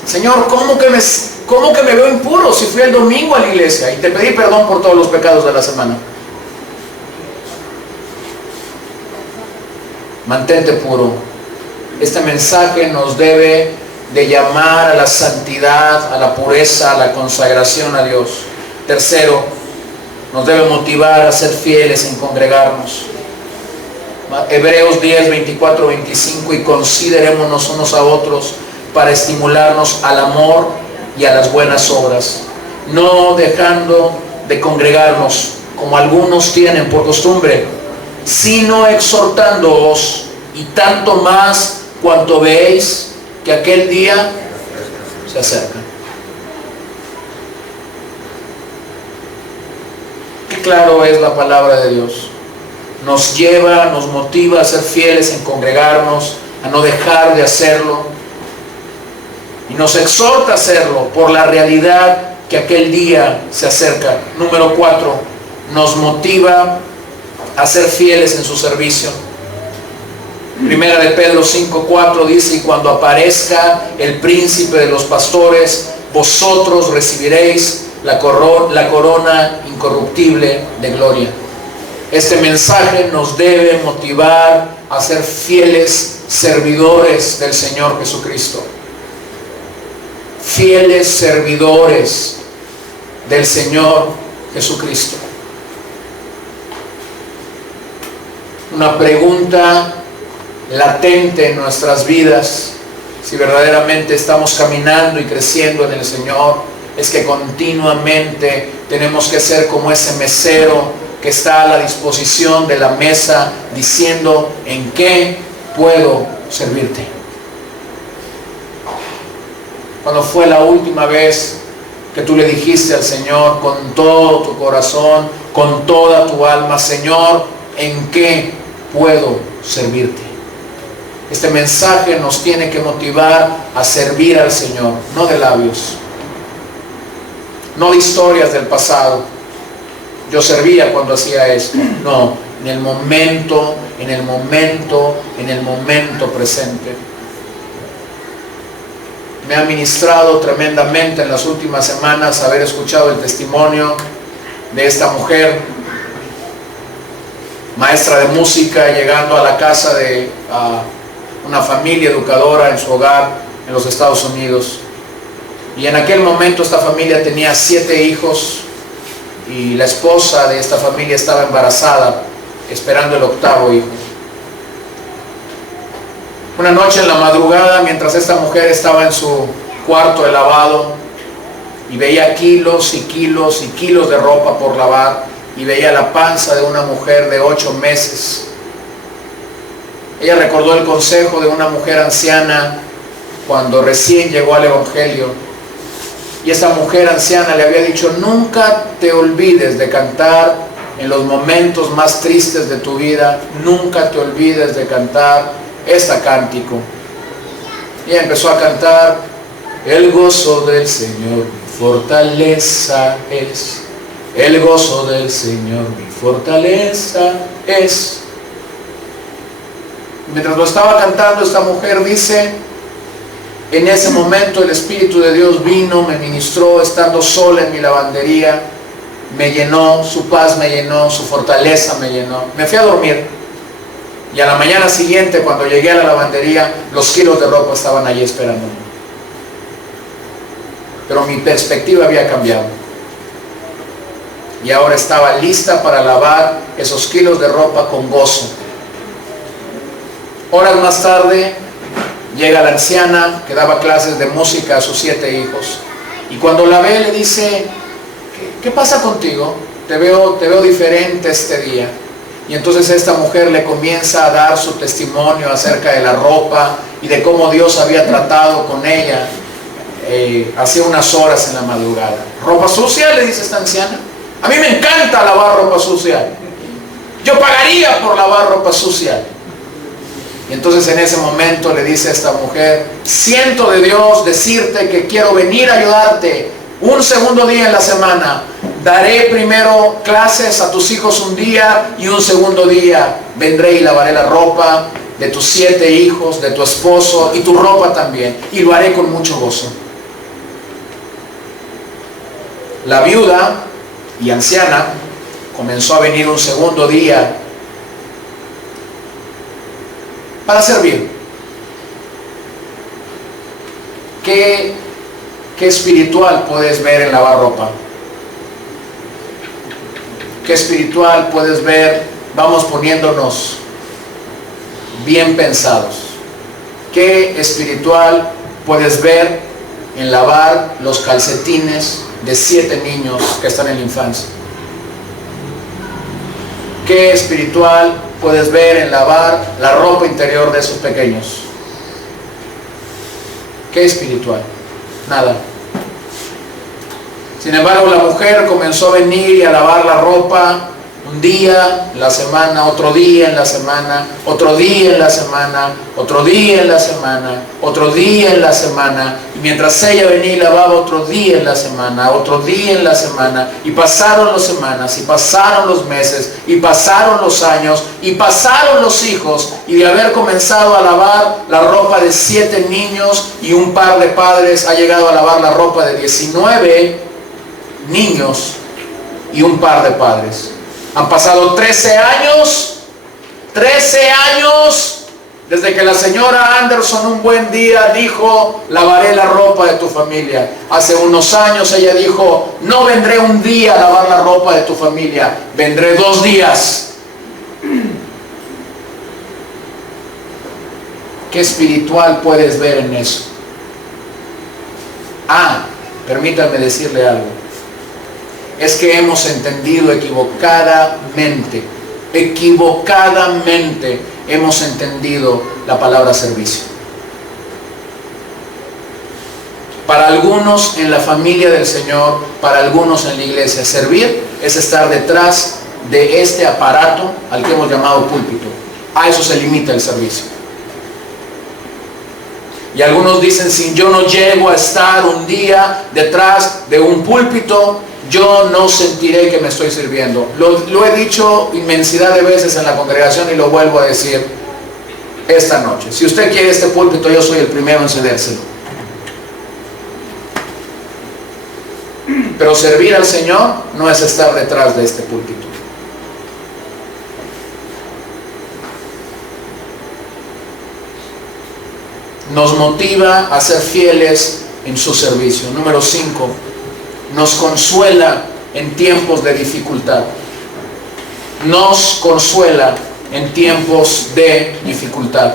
Señor, ¿cómo que me veo impuro si fui el domingo a la iglesia y te pedí perdón por todos los pecados de la semana? Mantente puro. Este mensaje nos debe de llamar a la santidad, a la pureza, a la consagración a Dios. Tercero, nos debe motivar a ser fieles en congregarnos. Hebreos 10, 24, 25, y considerémonos unos a otros para estimularnos al amor y a las buenas obras, no dejando de congregarnos como algunos tienen por costumbre, sino exhortándoos, y tanto más cuanto veis que aquel día se acerca. Qué claro es la palabra de Dios. Nos lleva, nos motiva a ser fieles en congregarnos, a no dejar de hacerlo. Y nos exhorta a hacerlo por la realidad que aquel día se acerca. Número 4, nos motiva a ser fieles en su servicio. Primera de Pedro 5:4 dice, y cuando aparezca el príncipe de los pastores, vosotros recibiréis la corona incorruptible de gloria. Este mensaje nos debe motivar a ser fieles servidores del Señor Jesucristo. Fieles servidores del Señor Jesucristo. Una pregunta latente en nuestras vidas, si verdaderamente estamos caminando y creciendo en el Señor, es que continuamente tenemos que ser como ese mesero que está a la disposición de la mesa diciendo, ¿en qué puedo servirte? ¿Cuándo fue la última vez que tú le dijiste al Señor con todo tu corazón, con toda tu alma, Señor, ¿en qué puedo servirte? Este mensaje nos tiene que motivar a servir al Señor, no de labios, no de historias del pasado. Yo servía cuando hacía esto. No, en el momento presente. Me ha ministrado tremendamente en las últimas semanas haber escuchado el testimonio de esta mujer, maestra de música, llegando a la casa de una familia educadora en su hogar en los Estados Unidos. Y en aquel momento esta familia tenía 7 hijos y la esposa de esta familia estaba embarazada, esperando el 8º hijo. Una noche en la madrugada, mientras esta mujer estaba en su cuarto de lavado y veía kilos y kilos y kilos de ropa por lavar, y veía la panza de una mujer de 8 meses, ella recordó el consejo de una mujer anciana cuando recién llegó al Evangelio. Y esa mujer anciana le había dicho, nunca te olvides de cantar en los momentos más tristes de tu vida, nunca te olvides de cantar este cántico. Y ella empezó a cantar, el gozo del Señor fortaleza es, El gozo del Señor mi fortaleza es. Mientras lo estaba cantando, esta mujer dice, en ese momento el Espíritu de Dios vino, me ministró, estando sola en mi lavandería, me llenó, su paz me llenó, su fortaleza me llenó. Me fui a dormir y a la mañana siguiente, cuando llegué a la lavandería, los kilos de ropa estaban allí esperándome. Pero mi perspectiva había cambiado y ahora estaba lista para lavar esos kilos de ropa con gozo. Horas más tarde llega la anciana que daba clases de música a sus 7 hijos, y cuando la ve le dice, ¿qué pasa contigo? Te veo diferente este día. Y entonces esta mujer le comienza a dar su testimonio acerca de la ropa y de cómo Dios había tratado con ella hace unas horas en la madrugada. ¿Ropa sucia?, le dice esta anciana. A mí me encanta lavar ropa sucia. Yo pagaría por lavar ropa sucia. Y entonces en ese momento le dice a esta mujer, siento de Dios decirte que quiero venir a ayudarte un segundo día en la semana. Daré primero clases a tus hijos un día y un segundo día vendré y lavaré la ropa de tus 7 hijos, de tu esposo y tu ropa también. Y lo haré con mucho gozo. La viuda y anciana comenzó a venir un segundo día para servir. ¿Qué espiritual puedes ver en lavar ropa? ¿Qué espiritual puedes ver? Vamos poniéndonos bien pensados. ¿Qué espiritual puedes ver en lavar los calcetines de 7 niños que están en la infancia? ¿Qué espiritual puedes ver en lavar la ropa interior de esos pequeños? ¿Qué espiritual? Nada. Sin embargo, la mujer comenzó a venir y a lavar la ropa un día en la semana, otro día en la semana, otro día en la semana, otro día en la semana, otro día en la semana. Y mientras ella venía y lavaba, otro día en la semana, otro día en la semana. Y pasaron las semanas, y pasaron los meses, y pasaron los años, y pasaron los hijos. Y de haber comenzado a lavar la ropa de 7 niños y un par de padres, ha llegado a lavar la ropa de 19 niños y un par de padres. Han pasado 13 años desde que la señora Anderson un buen día dijo, lavaré la ropa de tu familia. Hace unos años ella dijo, no vendré un día a lavar la ropa de tu familia, vendré 2 días. ¿Qué espiritual puedes ver en eso? Permítanme decirle algo. Es que hemos entendido equivocadamente hemos entendido la palabra servicio. Para algunos en la familia del Señor, para algunos en la iglesia, servir es estar detrás de este aparato al que hemos llamado púlpito. A eso se limita el servicio. Y algunos dicen, si yo no llego a estar un día detrás de un púlpito, yo no sentiré que me estoy sirviendo. Lo he dicho inmensidad de veces en la congregación y lo vuelvo a decir esta noche. Si usted quiere este púlpito, yo soy el primero en cedérselo. Pero servir al Señor no es estar detrás de este púlpito. Nos motiva a ser fieles en su servicio. Número 5. Nos consuela en tiempos de dificultad. Nos consuela en tiempos de dificultad.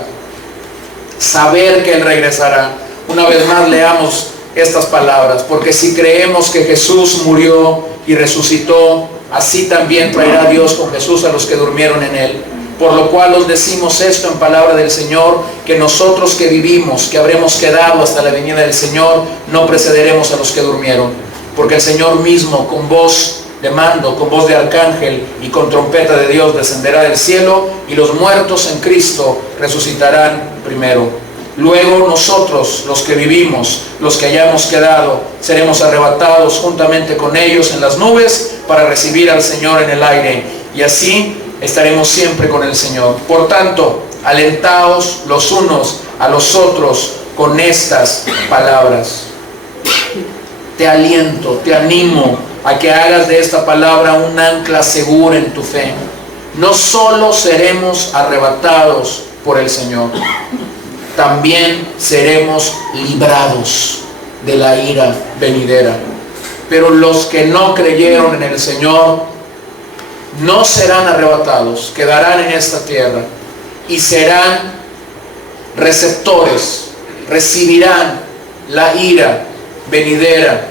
Saber que Él regresará. Una vez más leamos estas palabras. Porque si creemos que Jesús murió y resucitó, así también traerá Dios con Jesús a los que durmieron en Él. Por lo cual os decimos esto en palabra del Señor, que nosotros que vivimos, que habremos quedado hasta la venida del Señor, no precederemos a los que durmieron. Porque el Señor mismo, con voz de mando, con voz de arcángel y con trompeta de Dios, descenderá del cielo, y los muertos en Cristo resucitarán primero. Luego nosotros, los que vivimos, los que hayamos quedado, seremos arrebatados juntamente con ellos en las nubes para recibir al Señor en el aire. Y así estaremos siempre con el Señor. Por tanto, alentaos los unos a los otros con estas palabras. Te aliento, te animo a que hagas de esta palabra un ancla segura en tu fe. No solo seremos arrebatados por el Señor, también seremos librados de la ira venidera. Pero los que no creyeron en el Señor no serán arrebatados, quedarán en esta tierra y serán receptores, recibirán la ira venidera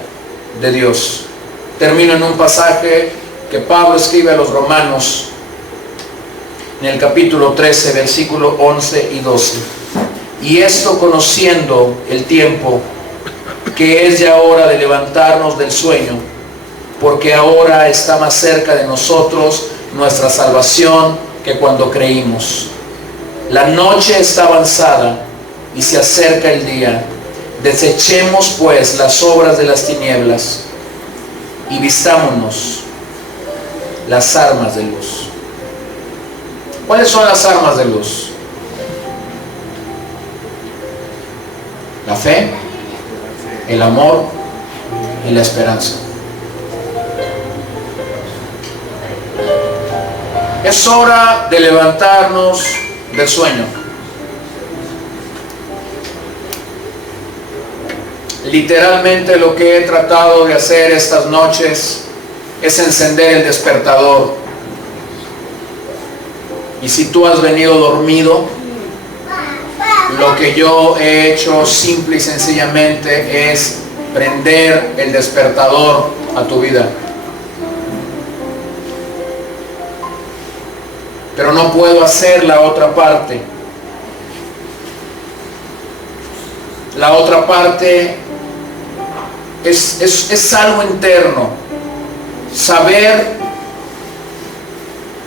de Dios. Termino en un pasaje que Pablo escribe a los romanos en el capítulo 13, versículo 11 y 12. Y esto conociendo el tiempo, que es ya hora de levantarnos del sueño, porque ahora está más cerca de nosotros nuestra salvación que cuando creímos. La noche está avanzada y se acerca el día. Desechemos pues las obras de las tinieblas y vistámonos las armas de luz. ¿Cuáles son las armas de luz? La fe, el amor y la esperanza. Es hora de levantarnos del sueño. Literalmente lo que he tratado de hacer estas noches es encender el despertador. Y si tú has venido dormido, lo que yo he hecho simple y sencillamente es prender el despertador a tu vida. Pero no puedo hacer la otra parte. La otra parte es algo interno. Saber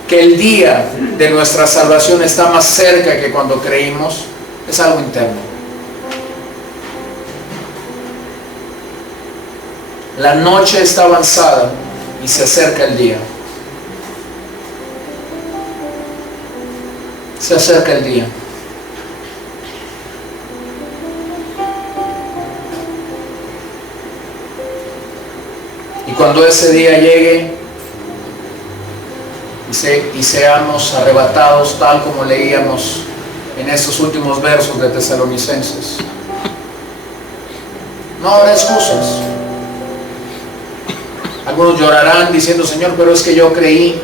que el día de nuestra salvación está más cerca que cuando creímos, es algo interno. La noche está avanzada y se acerca el día. Se acerca el día. Y cuando ese día llegue y seamos arrebatados, tal como leíamos en estos últimos versos de Tesalonicenses, no habrá excusas. Algunos llorarán diciendo: Señor, pero es que yo creí.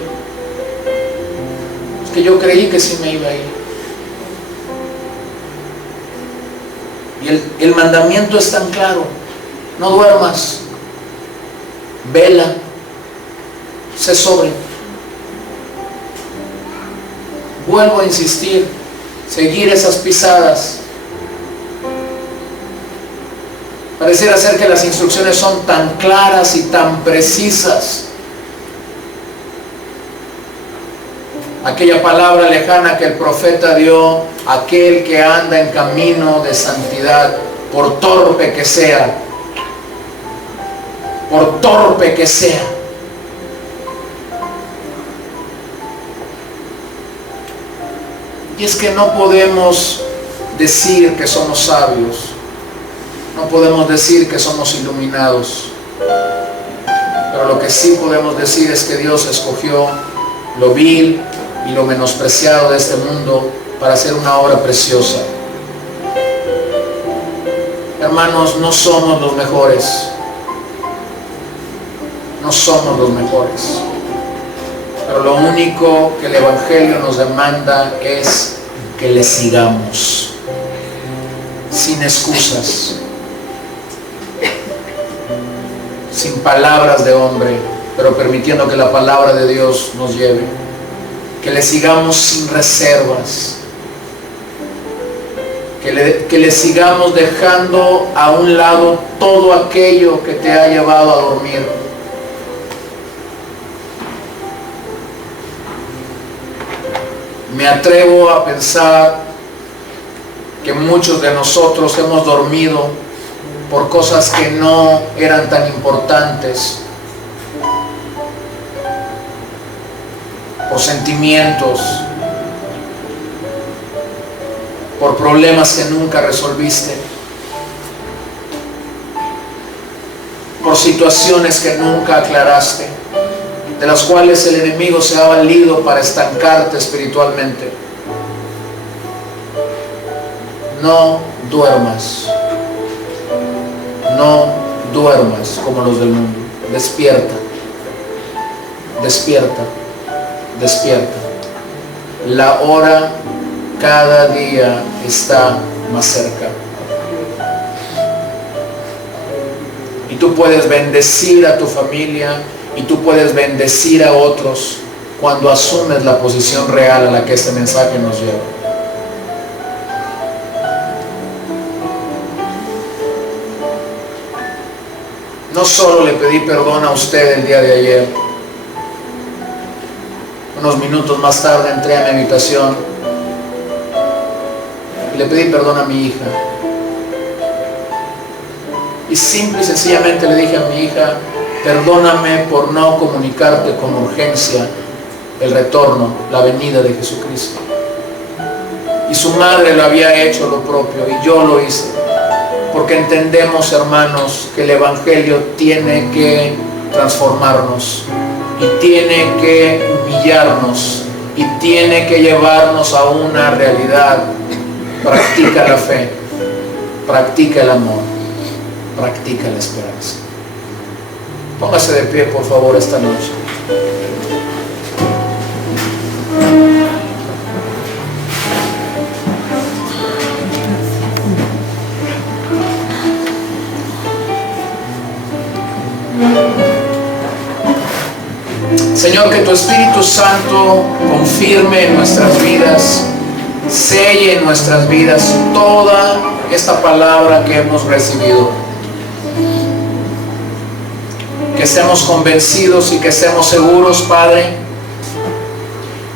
Es que yo creí que sí me iba a ir. Y el mandamiento es tan claro: no duermas, vela, sé sobrio. Vuelvo a insistir, seguir esas pisadas. Pareciera ser que las instrucciones son tan claras y tan precisas. Aquella palabra lejana que el profeta dio: aquel que anda en camino de santidad, por torpe que sea, por torpe que sea. Y es que no podemos decir que somos sabios, no podemos decir que somos iluminados, pero lo que sí podemos decir es que Dios escogió lo vil y lo menospreciado de este mundo para hacer una obra preciosa. Hermanos, no somos los mejores, no somos los mejores. Pero lo único que el Evangelio nos demanda es que le sigamos, sin excusas, sin palabras de hombre, pero permitiendo que la palabra de Dios nos lleve. Que le sigamos sin reservas, que le sigamos dejando a un lado todo aquello que te ha llevado a dormir. Me atrevo a pensar que muchos de nosotros hemos dormido por cosas que no eran tan importantes, por sentimientos, por problemas que nunca resolviste, por situaciones que nunca aclaraste, de las cuales el enemigo se ha valido para estancarte espiritualmente. No duermas, no duermas como los del mundo. Despierta, despierta, despierta. La hora cada día está más cerca. Y tú puedes bendecir a tu familia y tú puedes bendecir a otros cuando asumes la posición real a la que este mensaje nos lleva. No solo le pedí perdón a usted el día de ayer. Unos minutos más tarde entré a mi habitación y le pedí perdón a mi hija. Y simple y sencillamente le dije a mi hija: perdóname por no comunicarte con urgencia el retorno, la venida de Jesucristo. Y su madre lo había hecho lo propio y yo lo hice. Porque entendemos, hermanos, que el Evangelio tiene que transformarnos y tiene que humillarnos y tiene que llevarnos a una realidad. Practica la fe, practica el amor, practica la esperanza. Póngase de pie, por favor, esta noche. Señor, que tu Espíritu Santo confirme en nuestras vidas, selle en nuestras vidas toda esta palabra que hemos recibido. Que estemos convencidos y que estemos seguros, Padre,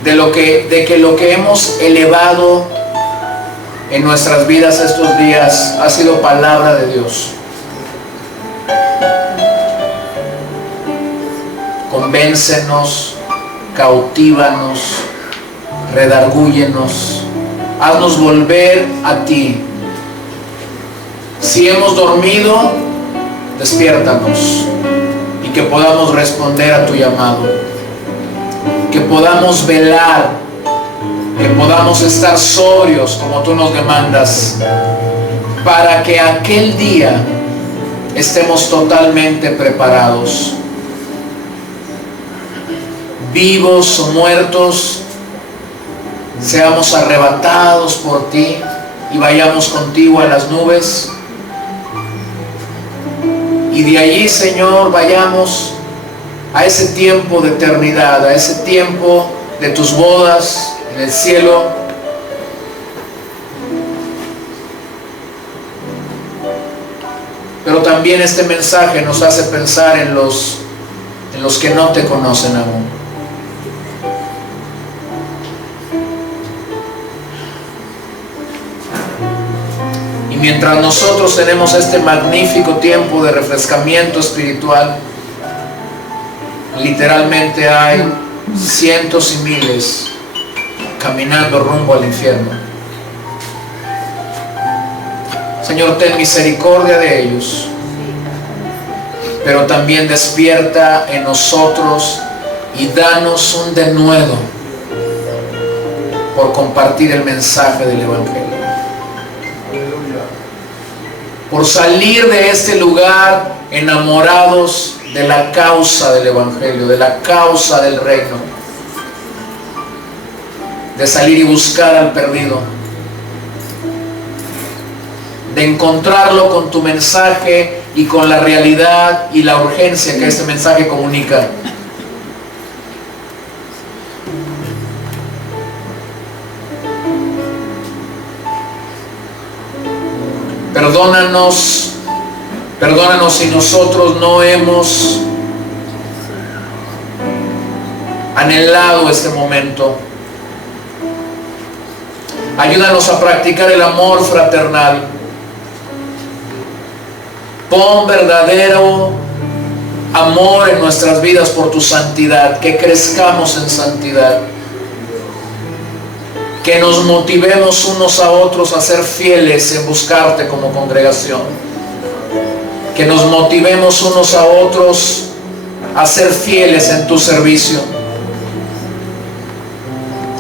de que lo que hemos elevado en nuestras vidas estos días ha sido palabra de Dios. Convéncenos, cautívanos, redargúyenos, haznos volver a ti. Si hemos dormido, despiértanos y que podamos responder a tu llamado, que podamos velar, que podamos estar sobrios como tú nos demandas, para que aquel día estemos totalmente preparados. Vivos o muertos, seamos arrebatados por ti y vayamos contigo a las nubes. Y de allí, Señor, vayamos a ese tiempo de eternidad, a ese tiempo de tus bodas en el cielo. Pero también este mensaje nos hace pensar en los que no te conocen aún. Mientras nosotros tenemos este magnífico tiempo de refrescamiento espiritual, literalmente hay cientos y miles caminando rumbo al infierno. Señor, ten misericordia de ellos, pero también despierta en nosotros y danos un denuedo por compartir el mensaje del Evangelio. Por salir de este lugar enamorados de la causa del Evangelio, de la causa del reino, de salir y buscar al perdido, de encontrarlo con tu mensaje y con la realidad y la urgencia que este mensaje comunica. Perdónanos si nosotros no hemos anhelado este momento. Ayúdanos a practicar el amor fraternal. Pon verdadero amor en nuestras vidas por tu santidad, que crezcamos en santidad, que nos motivemos unos a otros a ser fieles en buscarte como congregación, que nos motivemos unos a otros a ser fieles en tu servicio,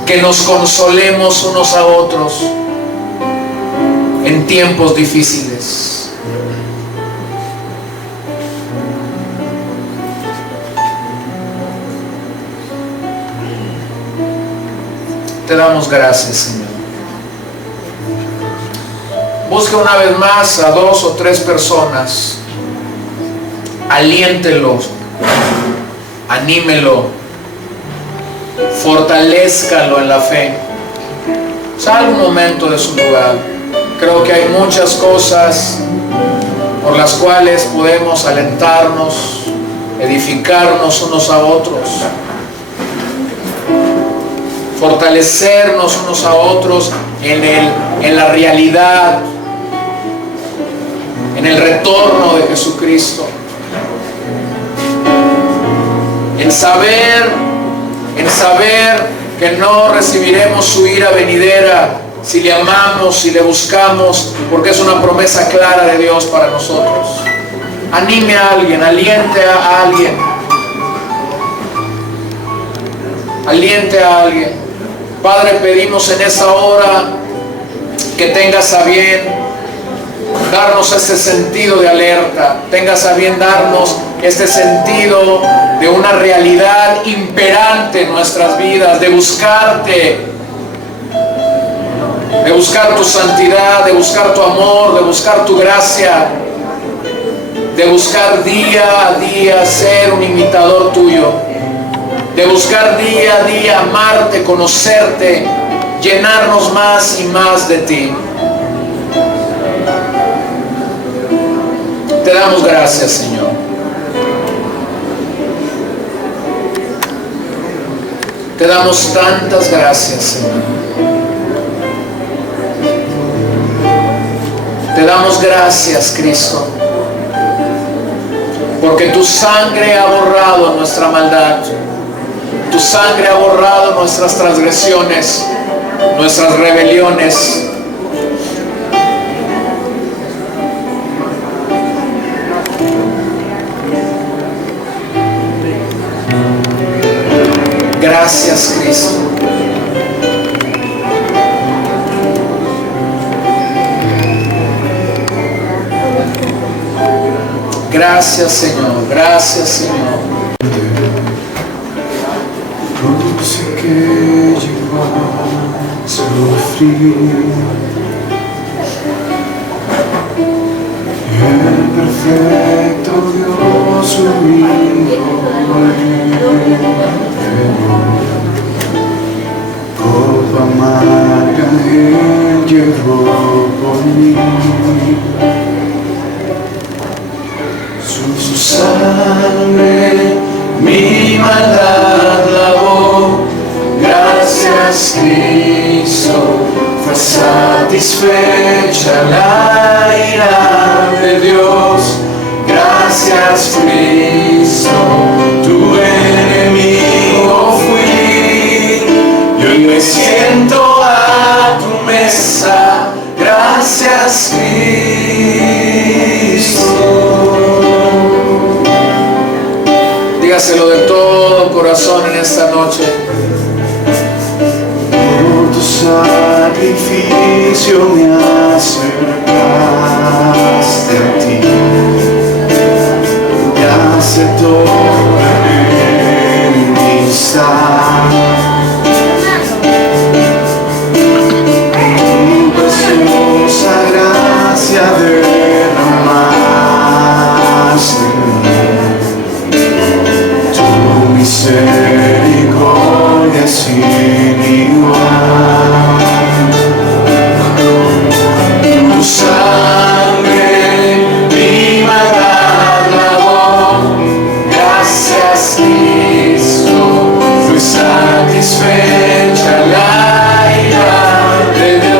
que nos consolemos unos a otros en tiempos difíciles. Te damos gracias, Señor. Busca una vez más a 2 o 3 personas. Aliéntelo, anímelo, fortalézcalo en la fe. Salga un momento de su lugar. Creo que hay muchas cosas por las cuales podemos alentarnos, edificarnos unos a otros, fortalecernos unos a otros en la realidad, en el retorno de Jesucristo, en saber que no recibiremos su ira venidera si le amamos, si le buscamos, porque es una promesa clara de Dios para nosotros. Anime a alguien, aliente a alguien, aliente a alguien. Padre, pedimos en esta hora que tengas a bien darnos ese sentido de alerta, tengas a bien darnos este sentido de una realidad imperante en nuestras vidas, de buscarte, de buscar tu santidad, de buscar tu amor, de buscar tu gracia, de buscar día a día ser un imitador tuyo, de buscar día a día amarte, conocerte, llenarnos más y más de ti. Te damos gracias, Señor. Te damos tantas gracias, Señor. Te damos gracias, Cristo, porque tu sangre ha borrado nuestra maldad. Tu sangre ha borrado nuestras transgresiones, nuestras rebeliones. Gracias, Cristo. Gracias, Señor. Gracias, Señor. Sé que llegó a sufrir el perfecto Dios unido copa amarga Él llevó por mí, su sangre mi maldad lavó. Gracias, Cristo, fue satisfecha la ira de Dios. Gracias, Cristo, tu enemigo fui, y hoy me siento a tu mesa. Gracias, Cristo. Dígaselo de todo corazón en esta noche. Por tu sacrificio me acercaste a ti, te aceptó en amistad. Tu preciosa gracia derramaste en mí, tu misericordia sin igual. Tu sangre mi maldad lavó. Gracias, Cristo, fui satisfecha la ira de Dios.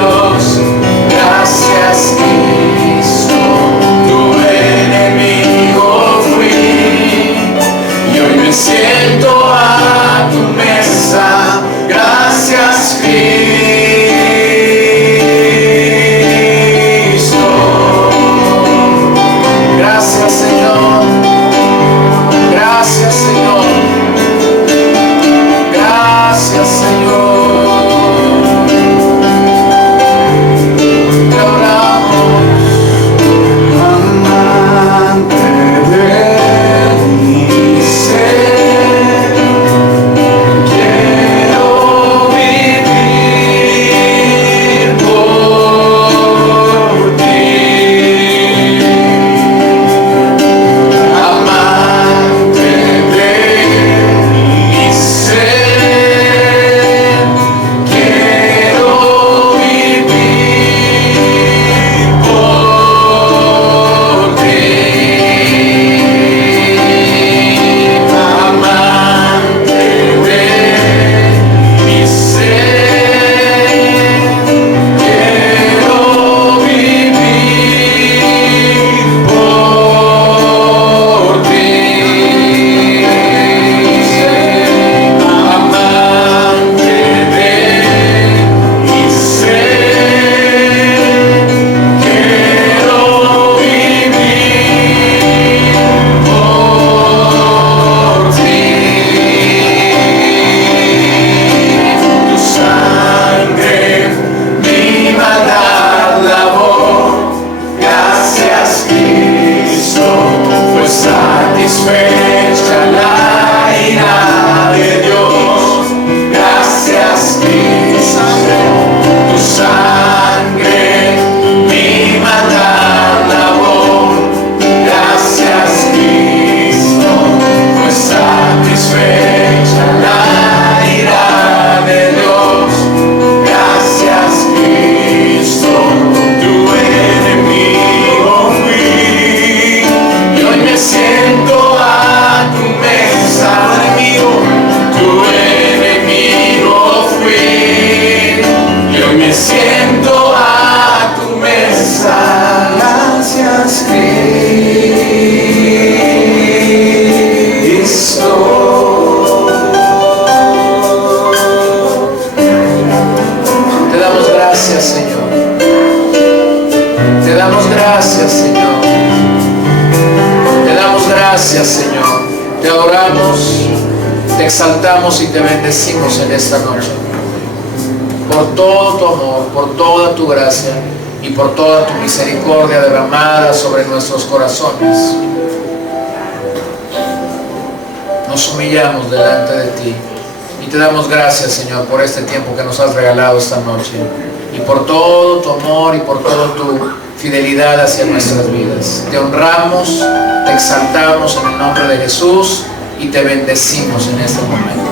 exaltamos y te bendecimos en esta noche. Por todo tu amor, por toda tu gracia y por toda tu misericordia derramada sobre nuestros corazones. Nos humillamos delante de ti y te damos gracias, Señor, por este tiempo que nos has regalado esta noche y por todo tu amor y por toda tu fidelidad hacia nuestras vidas. Te honramos, te exaltamos en el nombre de Jesús y te bendecimos en este momento.